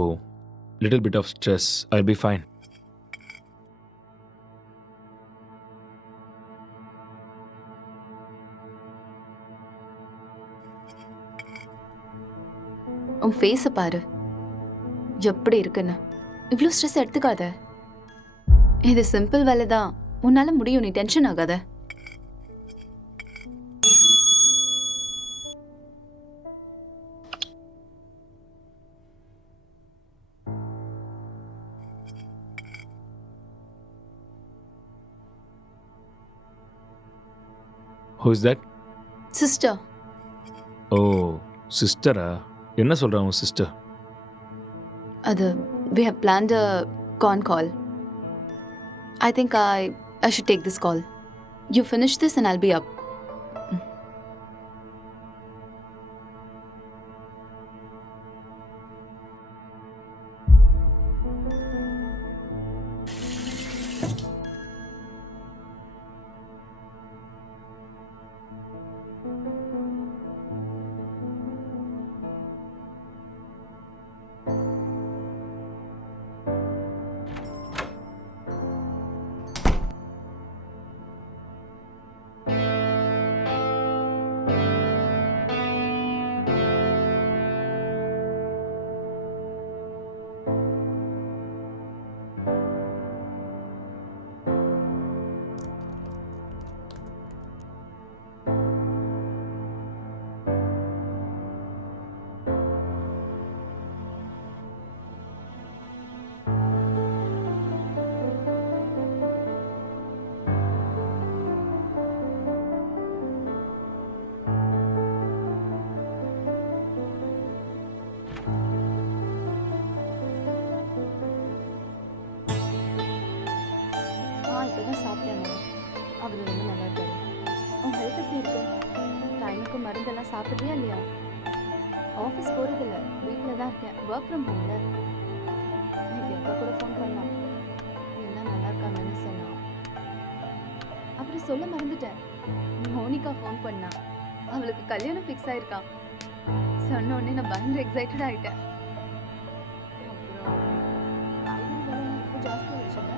little bit of stress. I'll be fine. உன் ஃபேஸை பாரு, எப்படி இருக்குன்னு. இவ்வளோ ஸ்ட்ரெஸ் எடுத்துக்காத. இது சிம்பிள் வேலை தான், உன்னால முடியும். நீ டென்ஷன் ஆகாத. Who is that? சிஸ்டர். ஓ சிஸ்டரா? என்ன சொல்கிறான் உன் சிஸ்டர்? அது we have planned a con call. I think I should take this call. You finish this and I'll be up. இப்போதான் சாப்பிட்டேம்மா. அவர் ரொம்ப நல்லா இருக்காரு. உன் ஹெல்த் எப்படி இருக்கு? டைமுக்கு மருந்தெல்லாம் சாப்பிட்றியா இல்லையா? ஆஃபீஸ் போகிறதில்ல, வீட்டில் தான் இருக்கேன். ஒர்க் ஃப்ரம் ஹோம்ல. இன்னைக்கு அக்கா கூட ஃபோன் பண்ணான். எல்லாம் நல்லா இருக்காங்கன்னு சொன்னான். அப்புறம் சொல்ல மறந்துட்டேன், மோனிகா ஃபோன் பண்ணா. அவளுக்கு கல்யாணம் ஃபிக்ஸ் ஆயிருக்கான். சொன்ன உடனே நான் பயங்கர எக்ஸைட்டட் ஆகிட்டேன். அப்புறம் காய்கறி விலைலாம் இப்போ ஜாஸ்தி ஆயிடுச்சுல்ல,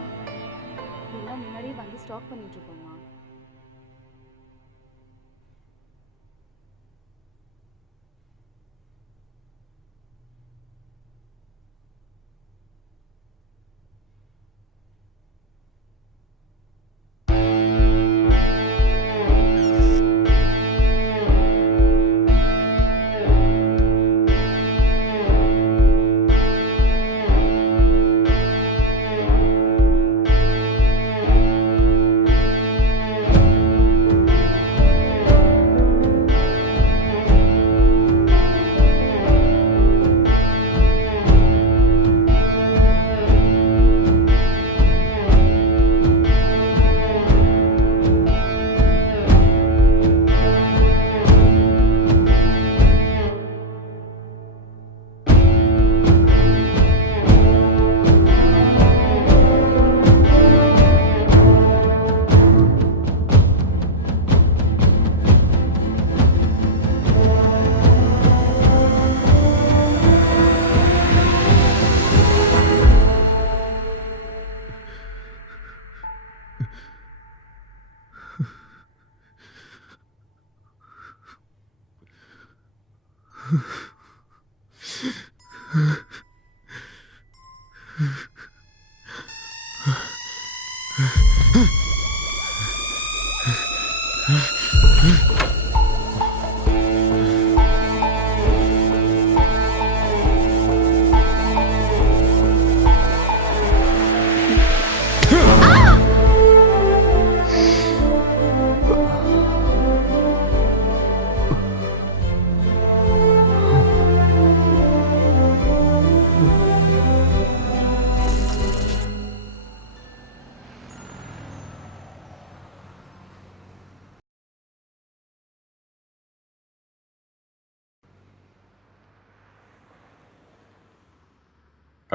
இதெல்லாம் முன்னாடியே வாங்கி ஸ்டாக் பண்ணிட்டு இருக்கோம்மா.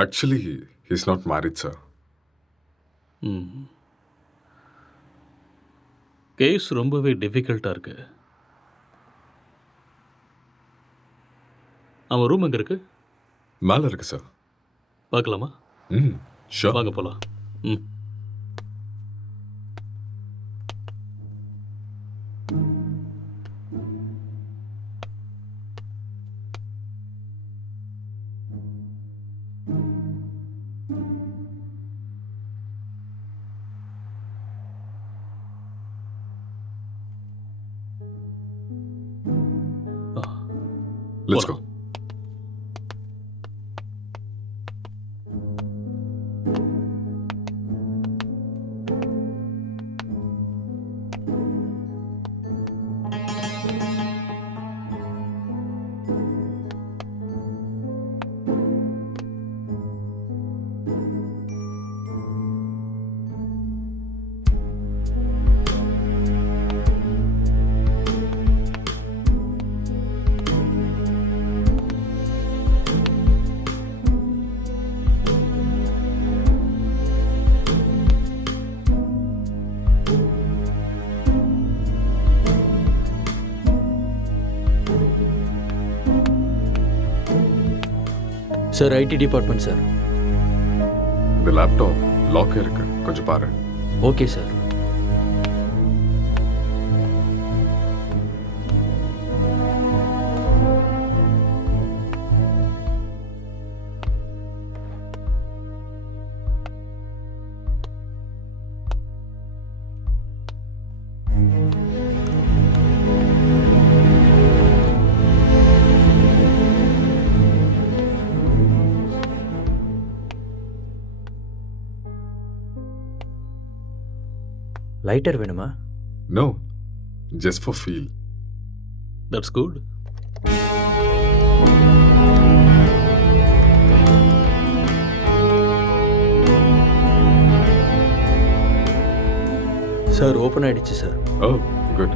Actually he's not married sir. Case ரொம்பவே டிஃபிகல்ட்டாக இருக்கு. அவன் ரூம் எங்கே இருக்கு? மேலே இருக்கு சார். பார்க்கலாமா? ஷோர். வாங்க போகலாம். Let's go. Sir IT department sir. இந்த லேப்டாப் லாக் இருக்கு, கொஞ்சம் பாரு. Okay sir. லைட்டர் வேணுமா? No, just for feel. That's good. Sir open ஆயிடுச்சு sir. Oh, good.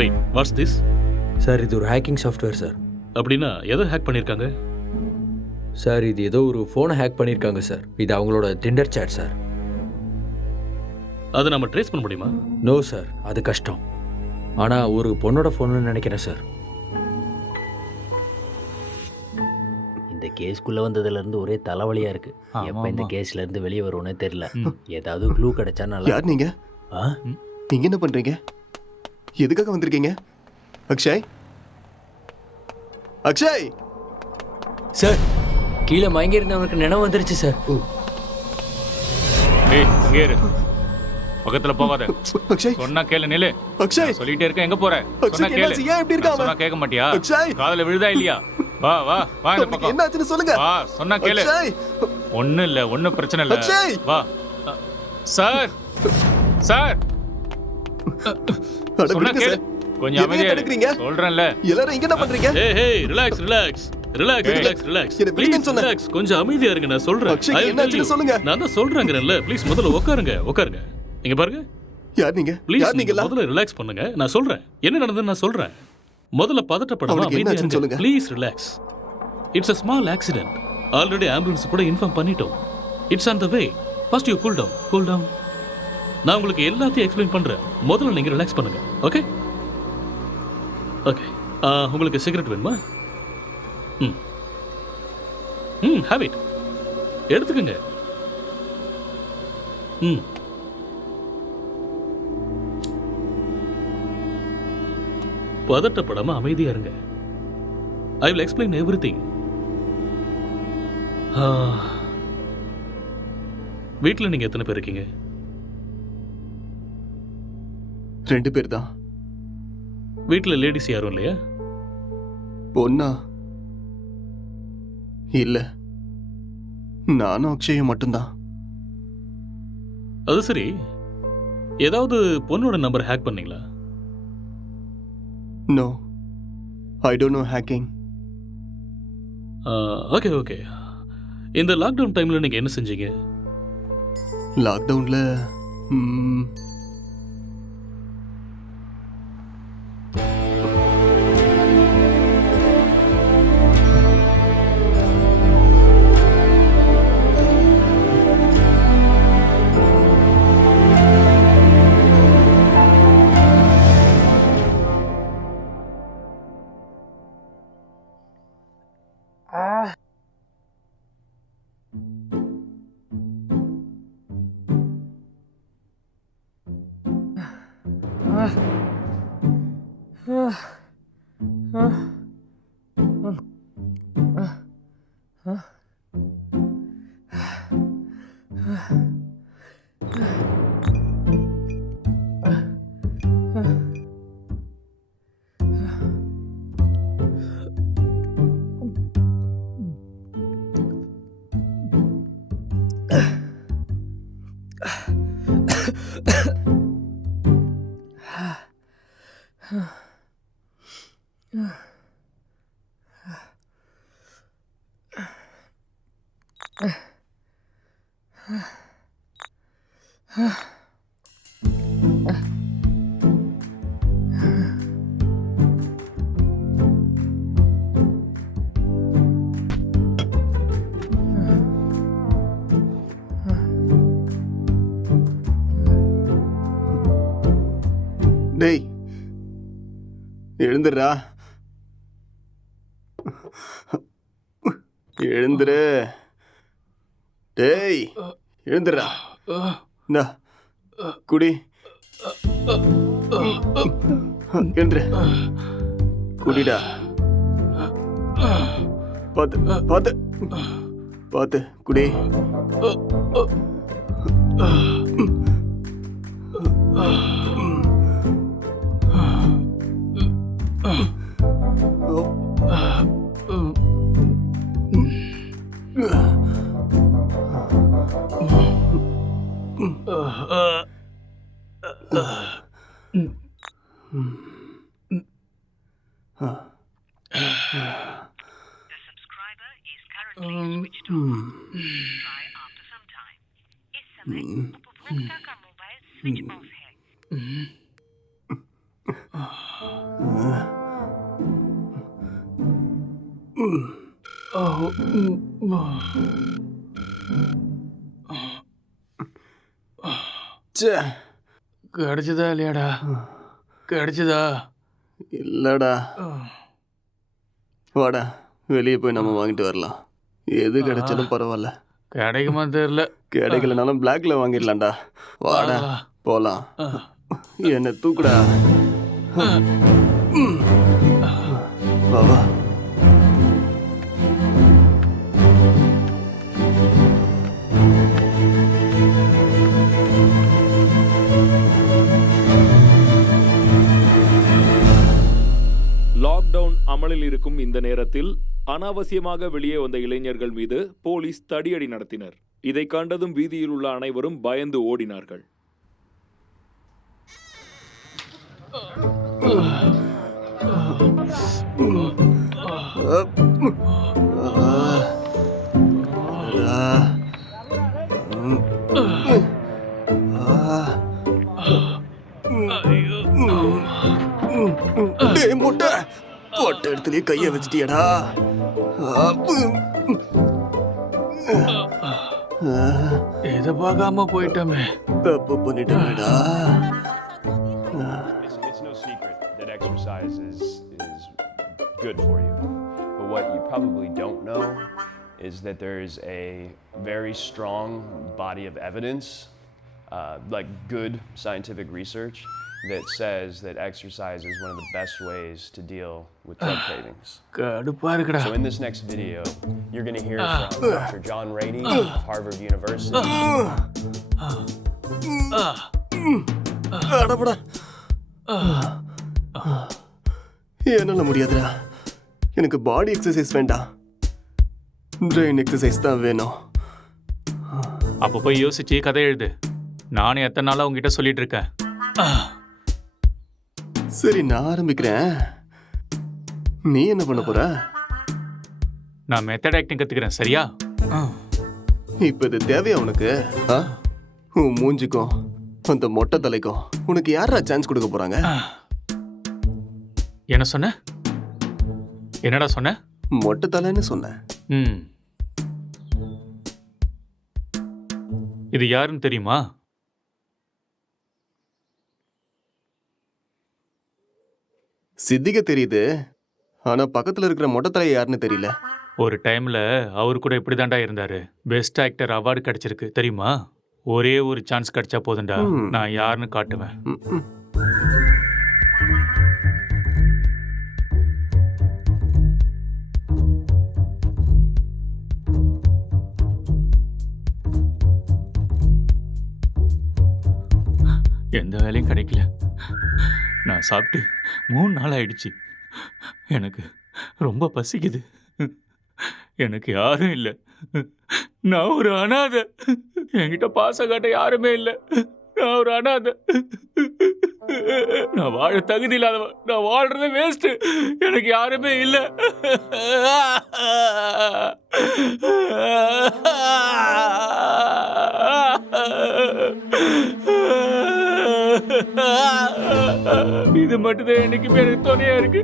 Wait, what's this? Sir இது ஒரு ஹேக்கிங் சாஃப்ட்வேர் சார். அப்படின்னா எதை ஹேக் பண்ணியிருக்காங்க? சார் இது ஏதோ ஒரு ஃபோனை ஹேக் பண்ணியிருக்காங்க சார். இது அவங்களோட டிண்டர் சேட் சார். அதை நம்ம ட்ரேஸ் பண்ண முடியுமா? நோ சார், அது கஷ்டம். ஆனால் ஒரு பொண்ணோட ஃபோன்னு நினைக்கிறேன் சார். இந்த கேஸ்க்குள்ளே வந்ததுலேருந்து ஒரே தலைவலியாக இருக்குது. எப்போ இந்த கேஸ்லேருந்து வெளியே வருவோன்னே தெரில. ஏதாவது க்ளூ கிடைச்சா நல்லா. யார் நீங்க? நீங்க என்ன பண்றீங்க? எதுக்காக வந்திருக்கீங்க? அக்ஷய், அக்ஷய் சார், கீழே மயங்கி இருந்தவனுக்கு நினைவு வந்துருச்சு சார். ஏய் இங்கே இரு, பக்கத்துல போகாத. அக்ஷய் சொன்னா கேளு. நில்லு. அக்ஷய் சொல்லிட்டே இருக்க, எங்க போற? சொன்னா அக்ஷய் கேளு. என்னாச்சு? ஏன் இப்படி இருக்காம? சொன்னா கேட்க மாட்டியா? அக்ஷய் காதுல விழுதா இல்லையா? வா வா வா இந்த பக்கம். என்னாச்சுன்னு சொல்லுங்க. வா, சொன்னா கேளு. அக்ஷய் ஒண்ணும் இல்ல, ஒண்ணும் பிரச்சனை இல்ல. அக்ஷய் வா. சார் சார் அட சொன்னா விடுங்க கேளு. சார். கொஞ்சம் எதையும் அமைதியா தடுக்கிறீங்க? இரு. சொல்றேன்ல. எல்லாரும் இங்க என்ன பண்றீங்க? ஏய் hey, relax relax relax relax relax. என்ன விடுங்கன்னு சொன்னேன். ரிலாக்ஸ், கொஞ்சம் அமைதியா இருங்க, நான் சொல்றேன். அக்ஷய், I will என்னாச்சுன்னு tell you. சொல்லுங்க. நான் தான் சொல்றேங்கறேன்ல, ப்ளீஸ் முதல்ல உட்காருங்க உட்காருங்க. இங்க பாருங்க. யார் நீங்க? ப்ளீஸ் யார் நீங்க? முதல்ல ரிலாக்ஸ் பண்ணுங்க, நான் சொல்றேன். என்ன நடந்ததுன்னு நான் சொல்றேன். முதல்ல பதட்டப்படாம அவனுக்கு அமைதியா என்னாச்சுன்னு இருங்க. சொல்லுங்க. Please relax. It's a small accident. Already ambulance கூட இன்ஃபார்ம் பண்ணிட்டோம். It's on the way. First you cool down. நான் உங்களுக்கு எல்லாத்தையும் எக்ஸ்பிளைன் பண்றேன். முதல்ல நீங்க ரிலாக்ஸ் பண்ணுங்க. Okay okay. உங்களுக்கு சிகரெட் வேணுமா? Have it. எடுத்துக்கங்க. பதட்டப்படாம அமைதியா இருங்க. I will explain everything. வீட்டில் நீங்க எத்தனை பேர் இருக்கீங்க? 2 பேர் தான். வீட்டில் லேடிஸ் யாரும் இல்லையா? பொண்ணா? இல்ல, நானும் அக்ஷயும் மட்டும்தான். அது சரி, ஏதாவது பொண்ணோட நம்பர் ஹேக் பண்ணீங்களா? No, I don't know hacking. Okay okay. இந்த லாக்டவுன் டைம்ல நீங்க என்ன செஞ்சீங்க? லாக்டவுன்ல டேய், எழுந்துடுறா, எழுந்துரு. டேய், எழுந்துடுறா. இந்தா குடி. எழுந்துரு, குடிடா. பார்த்து பார்த்து பார்த்து குடி. கிடைச்சதா இல்லையாடா? கிடைச்சதா? இல்லடா. வாடா, வெளியே போய் நம்ம வாங்கிட்டு வரலாம். எது கிடைச்சாலும் பரவாயில்ல. கிடைக்குமா தெரியல. கிடைக்கலனாலும் பிளாக்ல வாங்கிடலாம்டா. வாடா போலாம். என்ன தூக்குடா. வா வா. லாக்டவுன் அமலில் இருக்கும் இந்த நேரத்தில் அனாவசியமாக வெளியே வந்த இளைஞர்கள் மீது போலீஸ் தடியடி நடத்தினர். இதை கண்டதும் வீதியில் உள்ள அனைவரும் பயந்து ஓடினார்கள். முட்டை போட்ட இடத்துலயே கைய வச்சிட்டியடா. இதை பார்க்காம போயிட்டோமே. தப்பு பண்ணிட்டேடா. It's no secret that exercise is good for you. But what you probably don't know is that there is a very strong body of evidence, like good scientific research, that says that exercise is one of the best ways to deal with drug cravings. கடுப்பா இருக்குடா. So in this next video, you're going to hear from Dr. John Rady of Harvard University. அடபடா. என்னால முடியாதுடா. எனக்கு பாடி எக்ஸசைஸ் வேண்டாம், பிரெயின் எக்ஸசைஸ் தான் வேணும். அப்போ போய் யோசிச்சு கதை எழுது. நானும் எத்தனை நாளா உங்ககிட்ட சொல்லிட்டு இருக்கேன். சரி, நான் ஆரம்பிக்கிறேன். நீ என்ன பண்ண போற? நான் மெத்தட் ஆக்டிங் கத்துக்கிறேன், சரியா? இப்ப இது தேவையா உனக்கு? உன் மூஞ்சிக்கும் அந்த மொட்டை தலைக்கும் உனக்கு யாரா சான்ஸ் கொடுக்க போறாங்க? என்ன சொன்ன? என்னடா சொன்ன? மொட்டை தலைன்னு சொன்ன. இது யாருன்னு தெரியுமா? சித்திக தெரியுது, ஆனா பக்கத்துல இருக்கிற மொட்டை தலை யாருன்னு தெரியல. ஒரு டைம்ல அவர் கூட இப்படிதான்டா இருந்தாரு. பெஸ்ட் ஆக்டர் அவார்டு கிடைச்சிருக்கு தெரியுமா? ஒரே ஒரு சான்ஸ் கிடைச்சா போதும்டா, நான் யாருன்னு காட்டுவேன். எந்த வேலையும் கிடைக்கல. நான் சாப்பிட்டு 3 நாள் ஆயிடுச்சு. எனக்கு ரொம்ப பசிக்குது. எனக்கு யாரும் இல்லை. நான் ஒரு அனாதை. என்கிட்ட பாசம் காட்ட யாருமே இல்லை. நான் ஒரு அனாதை. நான் வாழ தகுதி இல்லாதவன். நான் வாழ்றது வேஸ்ட். எனக்கு யாருமே இல்லை. இது மட்டும்தான் எனக்கு பேரு துணையா இருக்கு.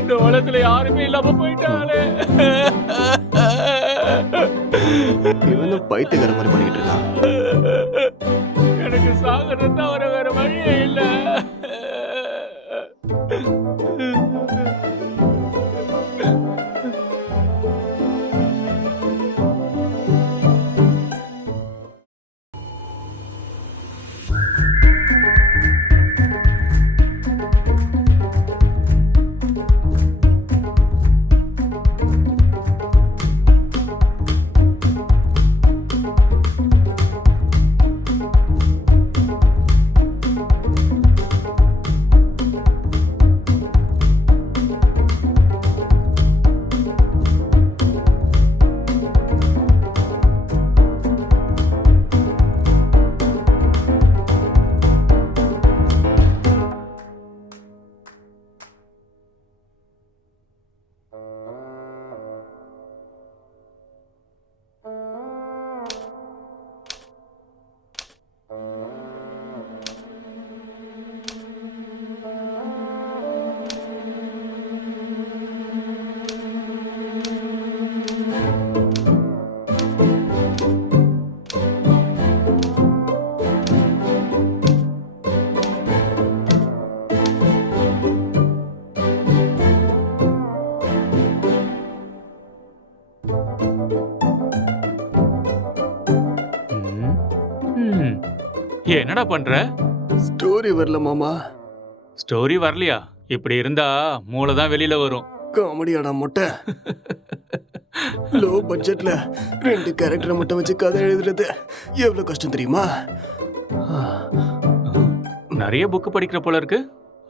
இந்த உலகத்துல யாருமே இல்லாம போயிட்டாலே. இவனும் பைத்தியக்கார மாதிரி பண்ணிட்டு இருக்கான். எனக்கு சாகிறது தவிர வேற வழியே இல்லை. என்னடா பண்ற? ஸ்டோரி வரல மாமா. ஸ்டோரி வரலையா? இப்படி இருந்தா மூளை தான் வெளியில வரும். காமெடியாடா மொட்டை. லோ பட்ஜெட்ல 2 கேரக்டரை மட்டும் வச்சு கதை எழுதுறது எவ்வளவு கஷ்டம் தெரியுமா? நிறைய புக் படிக்கிற போல இருக்கு.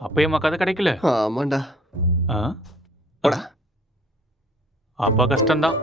அப்பயமா கதை கிடைக்கல? ஆமாண்டா. அப்ப கஷ்டம்தான்.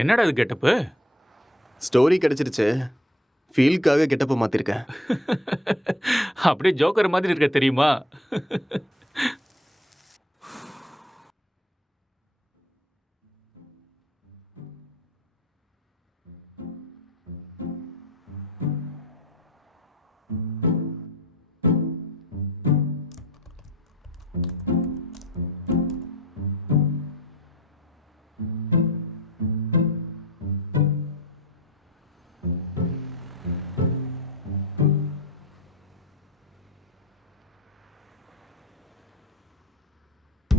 என்னடா இது கெட்டப்பு? ஸ்டோரி கிடைச்சிருச்சு, ஃபீல்க்காக கெட்டப்ப மாத்திருக்கேன். அப்படியே ஜோக்கர் மாதிரி இருக்க தெரியுமா?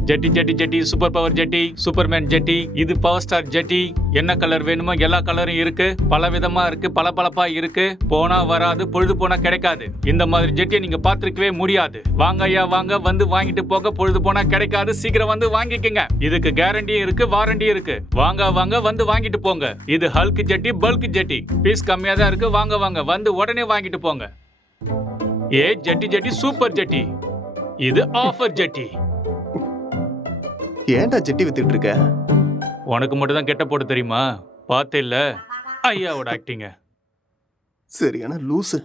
ஜெட்டி ஜெட்டி ஜெட்டி, சூப்பர் பவர் ஜெட்டி, சூப்பர்மேன் ஜெட்டி, இது பவர் ஸ்டார் ஜெட்டி. என்ன கலர் வேணுமோ எல்லா கலரும் இருக்கு, பல விதமா இருக்கு, பளபளப்பா இருக்கு. போனா வராது, பொழுது போனா கிடைக்காது. இந்த மாதிரி ஜெட்டியை நீங்க பார்த்திருக்கவே முடியாது. வாங்க ஐயா வாங்க, வந்து வாங்கிட்டு போக. பொழுது போனா கிடைக்காது, சீக்கிரம் வந்து வாங்கிக்கங்க. இதுக்கு கேரண்டியும் இருக்கு, வாரண்டியும் இருக்கு. வாங்க வாங்க, வந்து வாங்கிட்டு போங்க. இது ஹல்க் ஜெட்டி, பல்க் ஜெட்டி. பீஸ் கம்மியா தான் இருக்கு. வாங்க வாங்க, வந்து உடனே வாங்கிட்டு போங்க. ஏ ஜெட்டி ஜெட்டி, சூப்பர் ஜெட்டி. இது ஆஃபர் ஜெட்டி. ஏன்டா ஜெட்டி வித்துட்டு இருக்க? உனக்கு மட்டும் தான் கெட்ட போட தெரியுமா? பார்த்தே இல்ல ஐயாவோட ஆக்டிங்க. சரியான லூசு.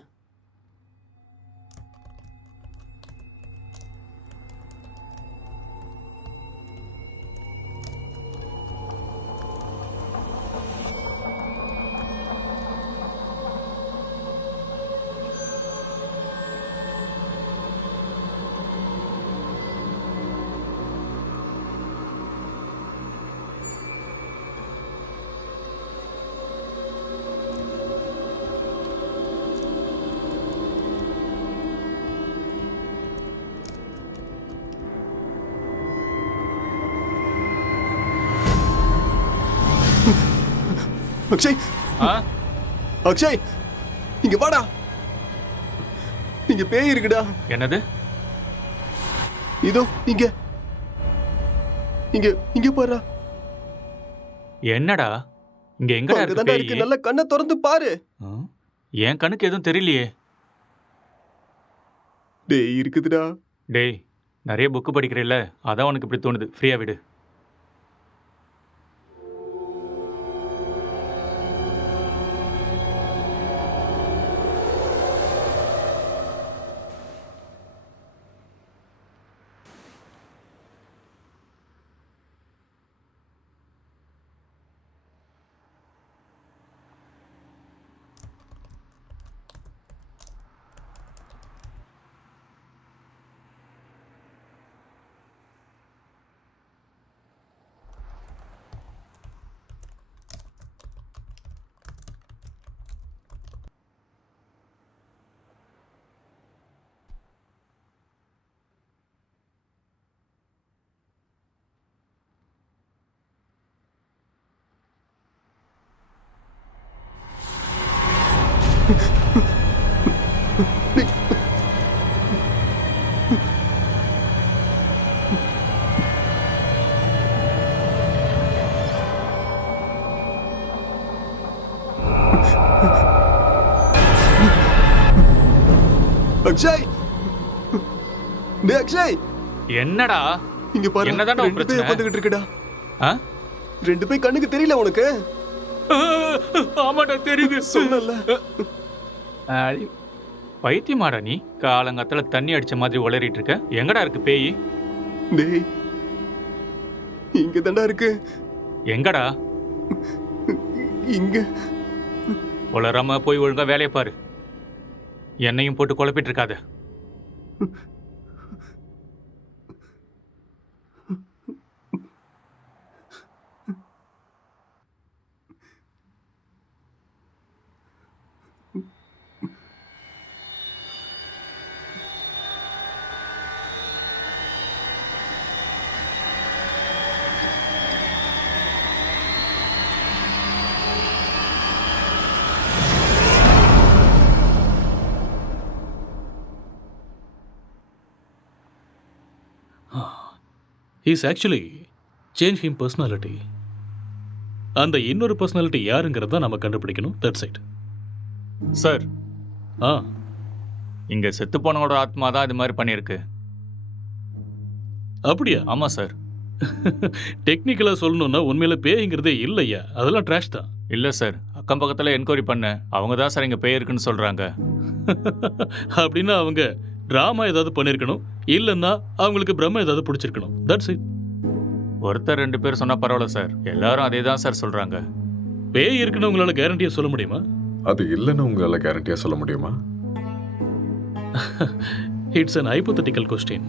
அக்ஷய், அக்ஷய், இங்க வாடா. இங்க பேய் இருக்குடா. என்னது? இதோ இங்க இங்க இங்க பாரு. என்னடா இங்க எங்கடா இருக்கு? இருக்கு? நல்ல கண்ணை திறந்து பாரு. என் கண்ணுக்கு எதுவும் தெரியலையே. டேய் இருக்குதுடா. டேய் நிறைய புக்கு படிக்கிறேல்ல, அதான் உனக்கு இப்படி தோணுது. ஃப்ரீயா விடு. அக்ஷய், டேய் அக்ஷய், என்னடா இங்க பாரு. என்னடா ரெண்டு பேய் உட்கார்ந்துகிட்டு இருக்குடா. ரெண்டு பேய் கண்ணுக்கு தெரியல உனக்கு? ஆமாடா தெரியுது. சொன்னல. பைத்தியமாடா நீ? காலங்காத்துல தண்ணி அடிச்ச மாதிரி உளறிட்டு இருக்க. எங்கடா இருக்கு பேய்? டேய் இங்க தான்டா இருக்கு. எங்கடா? இங்க. உளராம போய் ஒழுங்கா வேலையை பாரு. என்னையும் போட்டு குழப்பிட்டு இருக்காத. He's actually changed him personality. அந்த இன்னொரு பர்சனாலிட்டி யாருங்கிறத நம்ம கண்டுபிடிக்கணும். That's it. சார், இங்க செத்து போனவோட ஆத்மா தான் இது மாதிரி பண்ணியிருக்கு. அப்படியா? ஆமா சார். டெக்னிக்கலாக சொல்லணும்னா உண்மையில பேய்ங்கிறதே இல்லையா, அதெல்லாம் ட்ராஷ் தான். இல்லை சார், அக்கம் பக்கத்தில் என்கொயரி பண்ணேன். அவங்க தான் சார் இங்கே பேய் இருக்குன்னு சொல்கிறாங்க. அப்படின்னா அவங்க ட்ராமா ஏதாவது பண்ணியிருக்கணும், இல்லைன்னா அவங்களுக்கு பிரம்ம ஏதாவது பிடிச்சிருக்கணும். That's it. ஒருத்தர் 2 பேர் சொன்னால் பரவாயில்ல சார், எல்லாரும் அதே தான் சார் சொல்கிறாங்க. பேய் இருக்குன்னு உங்களால் கேரண்டியாக சொல்ல முடியுமா? அது இல்லைன்னு உங்களால் கேரண்டியாக சொல்ல முடியுமா? It's an hypothetical question.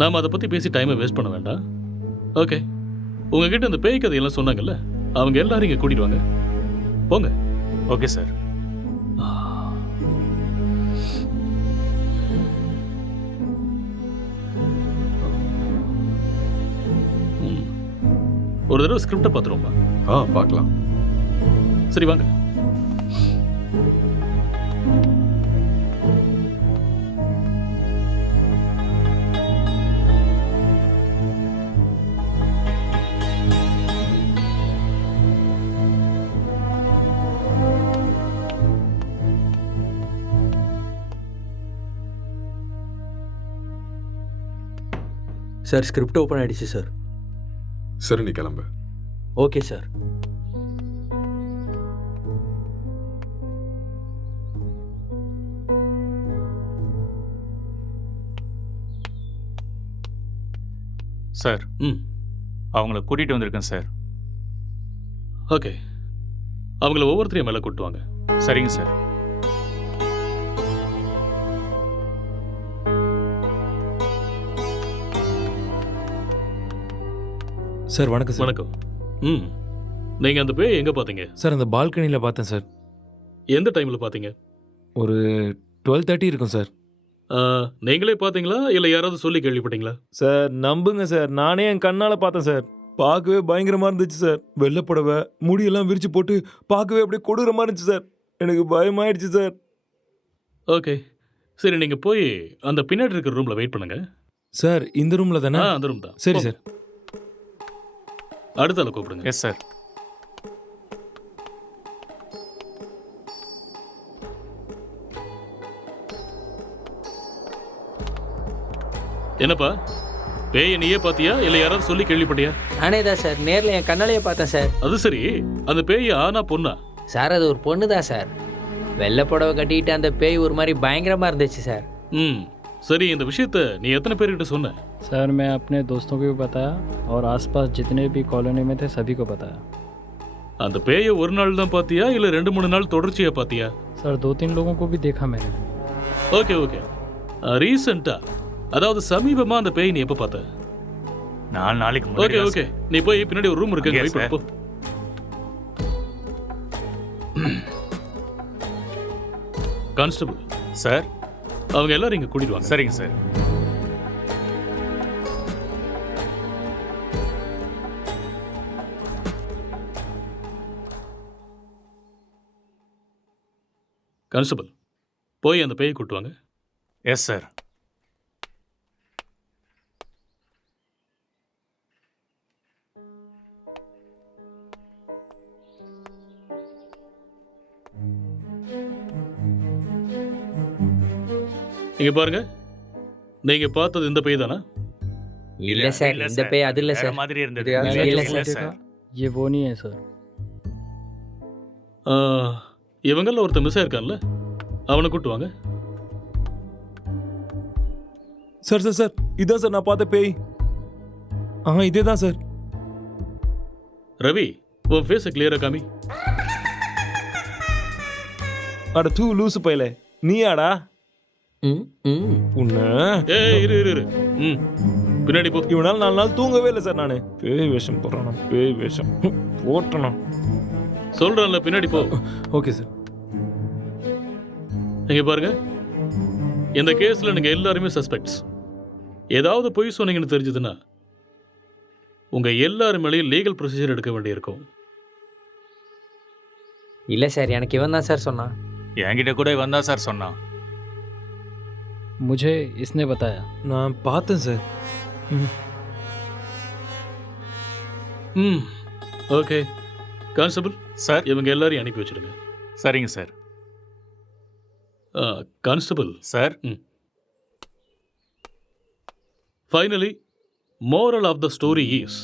நாம் அதை பற்றி பேசி டைமை வேஸ்ட் பண்ண வேண்டாம். ஓகே, உங்ககிட்ட அந்த பேய் கதையெல்லாம் சொன்னாங்கல்ல, அவங்க எல்லாரும் இங்கே கூட்டிட்டு வாங்க. போங்க. Okay sir. ஒரு தடவை ஸ்கிரிப்டை பார்த்துருவோமா? பார்க்கலாம். சரி வாங்க. சார் ஸ்கிரிப்ட் ஓப்பன் ஆயிடுச்சு சார். சரி, நீ கிளம்பு. Okay sir. சார், அவங்கள கூட்டிகிட்டு வந்திருக்கேன் சார். ஓகே, அவங்கள ஒவ்வொருத்தரையும் மேலே கூட்டு வாங்க. சரிங்க சார். சார் வணக்கம் சார். வணக்கம். நீங்கள் அந்த பேய் எங்கே பார்த்தீங்க? சார் அந்த பால்கனியில் பார்த்தேன் சார். எந்த டைமில் பார்த்தீங்க? ஒரு 12:30 இருக்கும் சார். நீங்களே பார்த்தீங்களா இல்லை யாராவது சொல்லி கேள்விப்பட்டீங்களா? சார் நம்புங்க சார், நானே என் கண்ணால் பார்த்தேன் சார். பார்க்கவே பயங்கரமாக இருந்துச்சு சார். வெள்ளைப்புடவை முடியெல்லாம் விரிச்சு போட்டு பார்க்கவே அப்படியே கொடூரமாக இருந்துச்சு சார். எனக்கு பயமாயிடுச்சு சார். ஓகே, சரி, நீங்கள் போய் அந்த பின்னாடி இருக்கிற ரூமில் வெயிட் பண்ணுங்க. சார் இந்த ரூமில் தானே? அந்த ரூம் தான். சரி சார். அடுத்த ஆளை கூப்பிடுங்க. Yes sir. என்னப்பா, பேயை நீயே பார்த்தியா இல்லை யாராவது சொல்லி கேள்விப்பட்டியா? நானே தான் சார், நேரில் என் கண்ணாலேயே பார்த்தேன் சார். அது சரி, அந்த பேய் ஆனா பொண்ணா? சார் அது ஒரு பொண்ணு தான் சார். வெள்ளை புடவை கட்டிட்டு அந்த பேய் ஒரு மாதிரி பயங்கரமாக இருந்துச்சு சார். சரி, இந்த விஷயத்த நீ எத்தனை பேர்கிட்ட சொன்ன? सर मैं अपने दोस्तों को भी बताया और आसपास जितने भी कॉलोनी में थे सभी को बताया. அந்த பேயை ஒரு நாள் தான் பார்த்தியா இல்லை 2-3 நாள் தொடர்ச்சியா பார்த்தியா? सर 2-3 लोगों को भी देखा मैंने. ஓகே ஓகே, ரீசெண்டா, அதாவது சமீபமா அந்த பேய் நீ எப்போ பார்த்த? 4 நாளைக்கு முன்னாடி. ஓகே ஓகே, நீ போய் பின்னாடி ஒரு ரூம் இருக்கு, வெயிட் பண்ணு போ. கான்ஸ்டபிள் சார், அவங்க எல்லாரும் இங்கே கூட்டிட்டு வாங்க. சரிங்க சார். கான்ஸ்டபிள், போய் அந்த பேயை கூட்டு வாங்க. Yes sir. இங்க பாருங்க, நீங்க பார்த்தது இந்த பேய் தானா? இல்லை சார், இந்த பேய் அது இல்லை சார். மாதிரி இருந்தது. இல்லை देखा ये वो नहीं है सर. இவங்கள ஒருத்தர் மிஸ் ஆயிருக்கான்ல, அவனை கூட்டு வாங்க. சார் சார் சார், இதான் சார் நான் பார்த்த பேய். இதே தான் சார். ரவி, உன் ஃபேஸை கிளியரா காமி. அட தூ லூசு பையலே, நீயாடா? உன்ன இரு இரு இரு. பின்னாடி போ. இவனால 4 நாள் தூங்கவே இல்லை சார். நான் பேய் வேஷம் போடுறான், பேய் வேஷம் போட்டனா சொல்றேன்ல, பின்னாடி போ. Okay sir. இங்க பாருங்க, இந்த கேஸ்ல நீங்க எல்லாருமே சஸ்பெக்ட்ஸ். ஏதாவது பொய் சொன்னீங்கன்னு தெரிஞ்சதுன்னா உங்க எல்லாரும் மேலேயும் லீகல் ப்ரொசீஜர் எடுக்க வேண்டியிருக்கும். இல்லை சார், எனக்கு இவன் தான் சார் சொன்னான். என்கிட்ட கூட இவன் தான் சார் சொன்னான். मुझे इसने बताया. நான் பார்த்தேன் சார். ஓகே கான்ஸ்டபிள் சார், இவங்க எல்லாரையும் அனுப்பி வச்சிடுங்க. சரிங்க sir. Constable sir, finally moral of the story is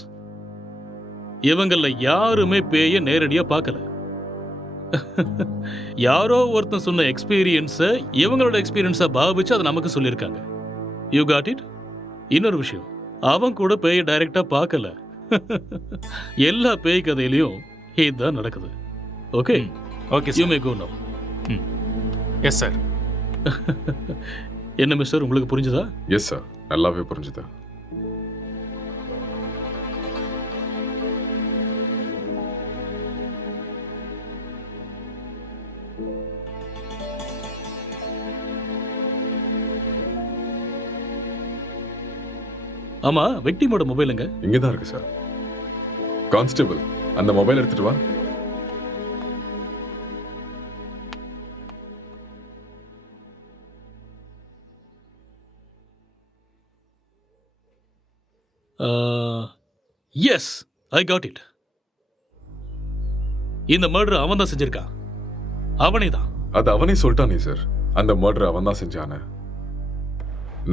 இவங்கள யாருமே பேய நேரடியா பார்க்கல. யாரோ ஒருத்தன் சொன்ன எக்ஸ்பீரியன்ஸை இவங்களோட எக்ஸ்பீரியன்ஸை பாவிச்சு அதை நமக்கு சொல்லியிருக்காங்க. You got it? இன்னொரு விஷயம், அவன் கூட பேயை டைரக்டா பார்க்கல. எல்லா பேய் கதையிலையும் இதுதான் நடக்குது. Okay okay you may go now. Yes sir. என்ன மிஸ்டர், உங்களுக்கு புரிஞ்சுதா? எஸ் சார், நல்லாவே புரிஞ்சுது. ஆமா, விக்டிமோட மொபைலுங்க? இங்கே தான் இருக்கு சார். கான்ஸ்டபிள், அந்த மொபைல் எடுத்துட்டு வா. Yes, I got it. இந்த மர்டர் அவன் தான் செஞ்சிருக்கான். அவனே தான். அது அவனே சொல்லிட்டானே சார், அந்த மர்டர் அவன் தான் செஞ்சான.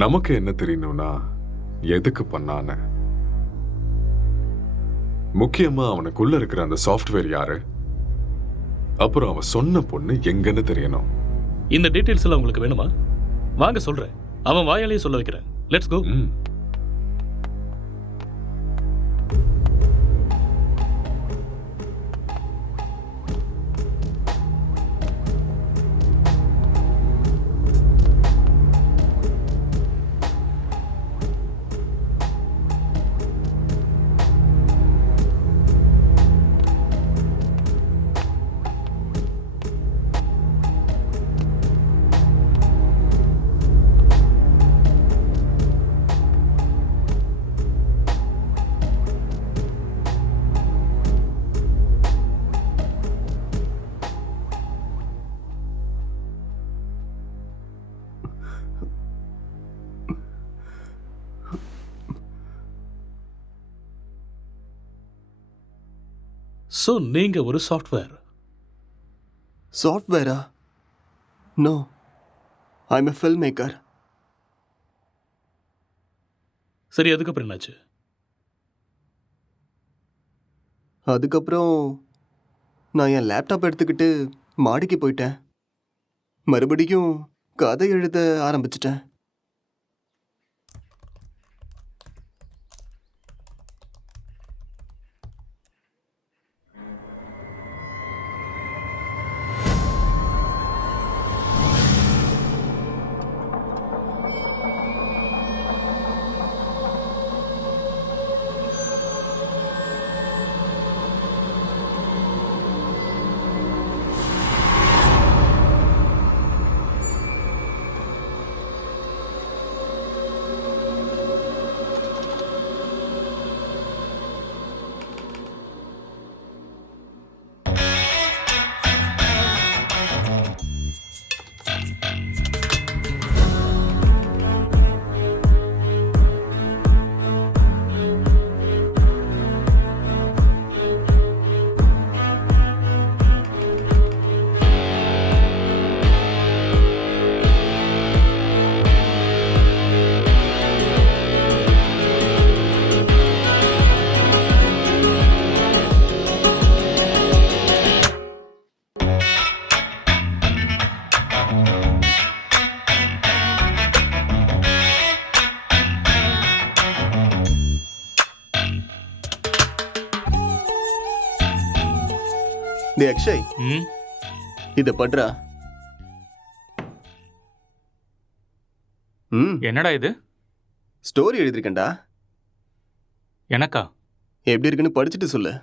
நமக்கு என்ன தெரியணும்னா எதுக்கு பண்ணான, முக்கியமா அவனுக்குள்ள இருக்கிற அந்த சாஃப்ட்வேர் யாரு, அப்புறம் அவன் சொன்ன பொண்ணு எங்கன்னு தெரியணும். இந்த டீடைல்ஸ் எல்லாம் உங்களுக்கு வேணுமா? வாங்க சொல்றேன். அவன் வாயாலேயே சொல்ல வைக்கிறேன். Let's go. ஸோ நீங்க ஒரு சாஃப்ட்வேர்? சாஃப்ட்வேரா? No, I am a film maker. சரி, அதுக்கப்புறம் என்னாச்சு? அதுக்கப்புறம் நான் என் லேப்டாப் எடுத்துக்கிட்டு மாடிக்கு போயிட்டேன். மறுபடியும் கதை எழுத ஆரம்பிச்சிட்டேன். டே அக்ஷய், இத பண்றா. என்னடா இது? ஸ்டோரி எழுதிருக்கேன்டா. எனக்கா? எப்படி இருக்குன்னு படிச்சுட்டு சொல்லு.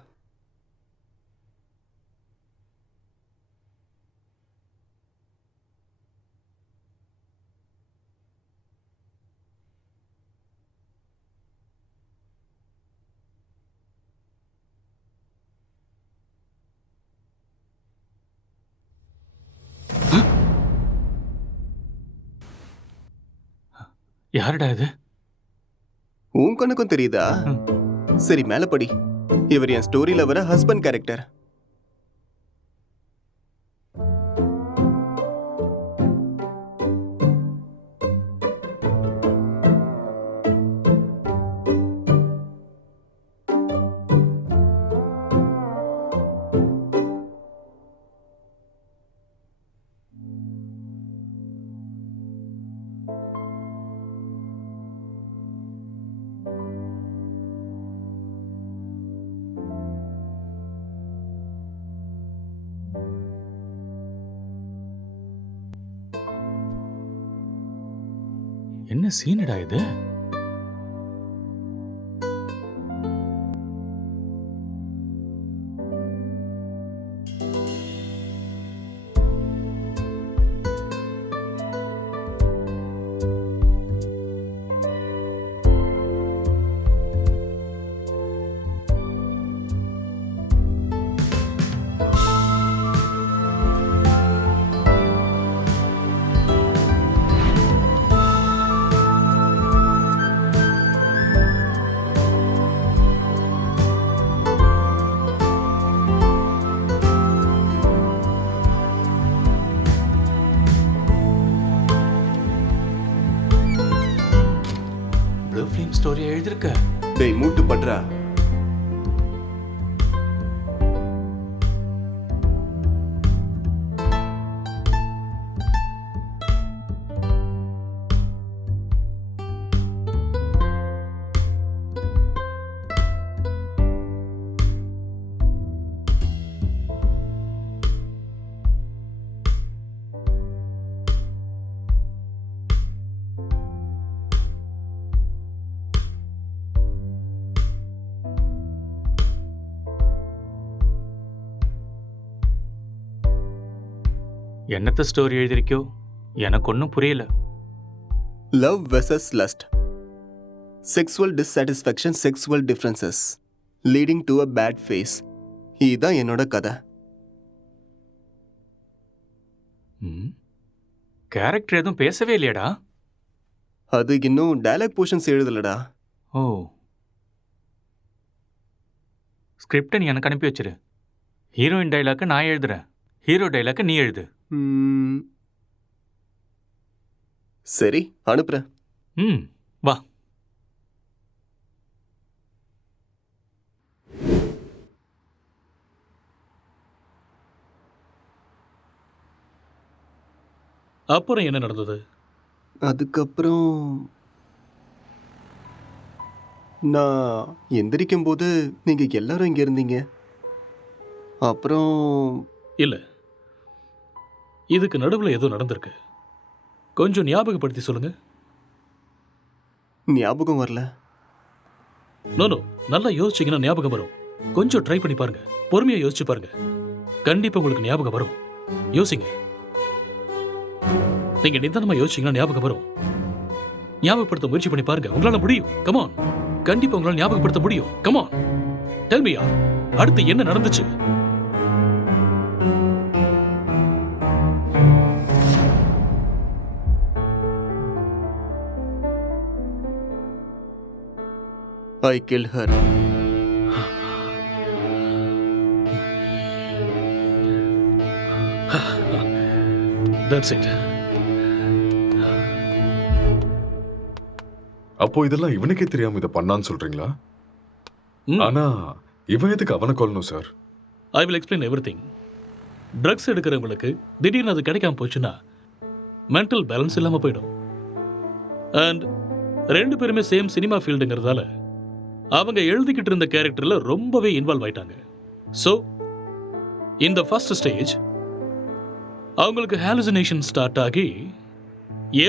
யாருடா இது? உன் கண்ணுக்கும் தெரியுதா? சரி, மேல படி. இவர் என் ஸ்டோரியில வர ஹஸ்பண்ட் கேரக்டர். என்ன சீனடா இது? ப்ளூ ஃபிலிம் ஸ்டோரி எழுதிருக்க? டேய் மூட்டு பண்றா. என்னத்த ஸ்டோரி எழுதிருக்கியோ எனக்கு ஒன்றும் புரியல. Love versus lust, sexual dissatisfaction, sexual differences leading to a bad phase. இதுதான் என்னோட கதை. கேரக்டர் எதுவும் பேசவே இல்லையாடா? அது இன்னும் டயலாக் போர்ஷன்ஸ் எழுதலடா. ஓ, ஸ்கிரிப்டை நீ எனக்கு அனுப்பி வச்சிரு. ஹீரோயின் டைலாக்கை நான் எழுதுறேன், ஹீரோ டைலாக்கை நீ எழுது. சரி, அனுப்புறேன். வா. அப்புறம் என்ன நடந்தது? அதுக்கப்புறம் நான் எந்திரிக்கும் போது நீங்க எல்லாரும் இங்க இருந்தீங்க. அப்புறம் இல்ல, இதுக்கு நடுவில் ஏதோ நடந்திருக்கு. கொஞ்சம் ஞாபகப்படுத்தி சொல்லுங்க. ஞாபகம் வரல. நோ, நல்லா யோசிச்சீங்கன்னா ஞாபகம் வரும். கொஞ்சம் ட்ரை பண்ணி பாருங்க, பொறுமையா யோசிச்சு பாருங்க. கண்டிப்பா உங்களுக்கு ஞாபகம் வரும். யோசிங்க. நீங்க நிதானமா யோசிச்சீங்கன்னா ஞாபகம் வரும். ஞாபகப்படுத்த முயற்சி பண்ணி பாருங்க, உங்களால முடியும். கமான், கண்டிப்பா உங்களால ஞாபகப்படுத்த முடியும். கமான், டெல் மீ, அடுத்து என்ன நடந்துச்சு? I killed her. That's it. அப்போ இதெல்லாம் இவனுக்கே தெரியாம இதை பண்ணான்னு சொல்றீங்களா? ஆனா இவன் எதுக்கு அவனை கொல்லணும் sir? I will explain everything. Drugs எடுக்கிறவங்களுக்கு திடீர்னு அது கிடைக்காம போச்சுன்னா மென்டல் பேலன்ஸ் இல்லாம போயிடும். அண்ட் ரெண்டு பேருமே சேம் சினிமா ஃபீல்டுங்கிறதால அவங்க எழுதிக்கிட்டு இருந்த கேரக்டர்ல ரொம்பவே இன்வால்வ் ஆயிட்டாங்க. ஸோ இந்த ஃபர்ஸ்ட் ஸ்டேஜ் அவங்களுக்கு ஹாலுசினேஷன் ஸ்டார்ட் ஆகி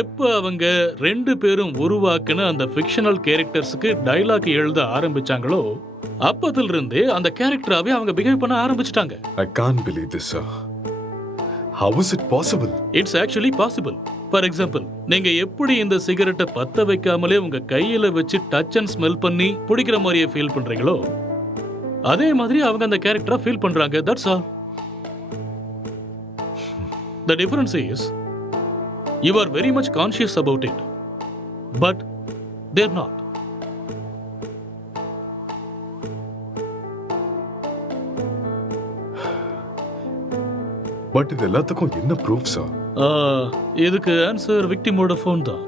எப்போ அவங்க ரெண்டு பேரும் உருவாக்குன அந்த ஃபிக்ஷனல் கேரக்டர்ஸுக்கு டைலாக் எழுத ஆரம்பிச்சாங்களோ அப்பதிலிருந்தே அந்த கேரக்டராகவே அவங்க பிஹேவ் பண்ண ஆரம்பிச்சிட்டாங்க. I can't believe this, sir. How is it possible? It's actually possible. For example, நீங்க எப்படி இந்த சிகரெட்டை பத்த வைக்காமலே உங்க கையில வச்சு டச் அண்ட் ஸ்மெல் பண்ணி பிடிக்கிற மாதிரியே ஃபீல் பண்றீங்களோ அதே மாதிரி அவங்க அந்த கேரக்டரா ஃபீல் பண்றாங்க. That's all. The difference is you are very much conscious about it, but they're not. But இது எல்லாத்துக்கும் என்ன ப்ரூஃப் சார்? இதுக்கு ஆன்சர் விக்டிமோட ஃபோன் தான்.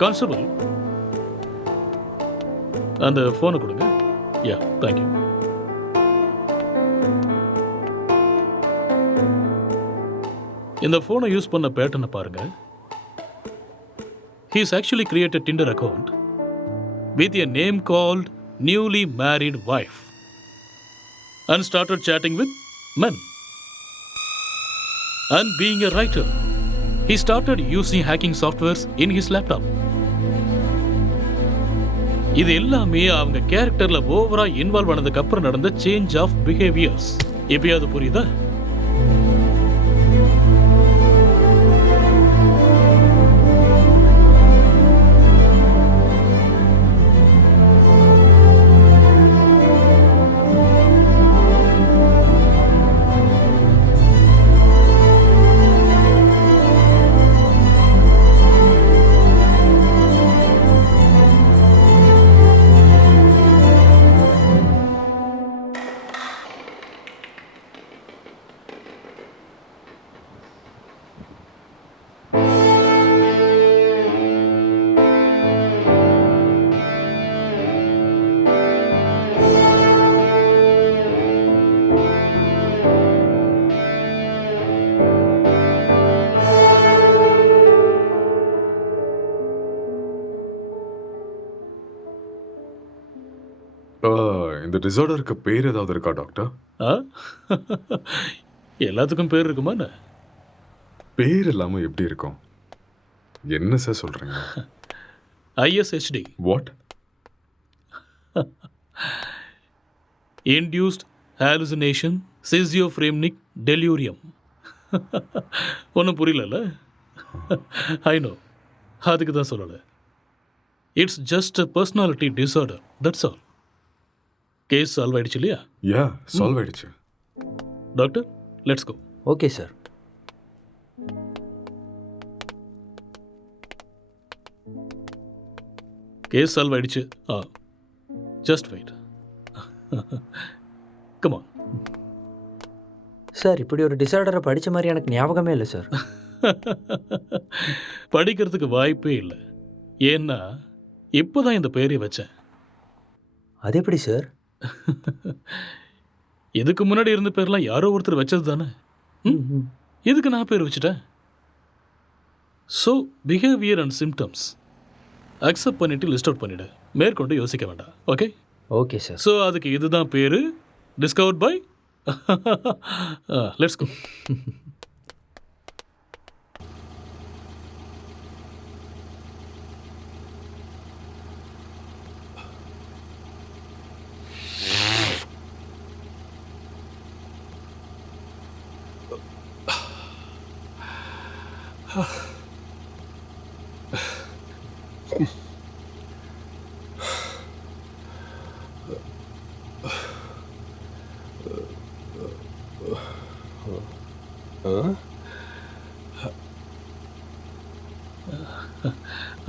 கான்ஸ்டபிள், அந்த ஃபோனை கொடுங்க. யா, தேங்க்யூ. இந்த ஃபோனை யூஸ் பண்ண பேட்டர்னை பாருங்க. He has actually created Tinder account with a name called newly married wife and started chatting with men. And being a writer, he started using hacking softwares in his laptop. இது எல்லாமே அவங்க கேரக்டர்ல ஓவரா இன்வால்வ் ஆனதுக்கு அப்புறம் நடந்த சேஞ்ச் ஆஃப் பிஹேவியர்ஸ். எப்பயாவது புரியுதா? இந்த டிசார்டருக்கு பேர் ஏதாவது இருக்கா டாக்டர்? எல்லாத்துக்கும் பேர் இருக்குமா? பேர் இல்லாமல் எப்படி இருக்கும்? என்ன சார் சொல்கிறீங்க? ISHD. What? Induced hallucination schizophrenic delirium. ஒன்றும் புரியல. ஐ நோ, அதுக்கு தான் சொல்லலை. It's just a personality disorder, that's all. Case solve ஆயிடுச்சு இல்லையா? யா, சால்வ் ஆயிடுச்சு. Doctor, let's go. Okay sir. Case solve ஆயிடுச்சு. Just wait. Come on. Sir, இப்படி ஒரு டிசார்டரை படித்த மாதிரி எனக்கு ஞாபகமே இல்லை சார். படிக்கிறதுக்கு வாய்ப்பே இல்லை. ஏன்னா இப்போதான் இந்த பேரை வச்சேன். அது எப்படி சார்? இதுக்கு முன்னாடி இருந்த பேர்லாம் யாரோ ஒருத்தர் வச்சது தானே. இதுக்கு நான் பேர் வச்சுட்டேன். So behaviour and symptoms accept பண்ணிட்டு லிஸ்ட் அவுட் பண்ணிவிடு. மேற்கொண்டு யோசிக்க வேண்டாம். ஓகே? Okay sir. ஸோ அதுக்கு இதுதான் பேர். Discovered by. Let's go.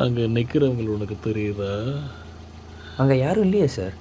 அங்கே நிற்கிறவங்க உனக்கு தெரியுதா? அங்கே யாரும் இல்லையே சார்.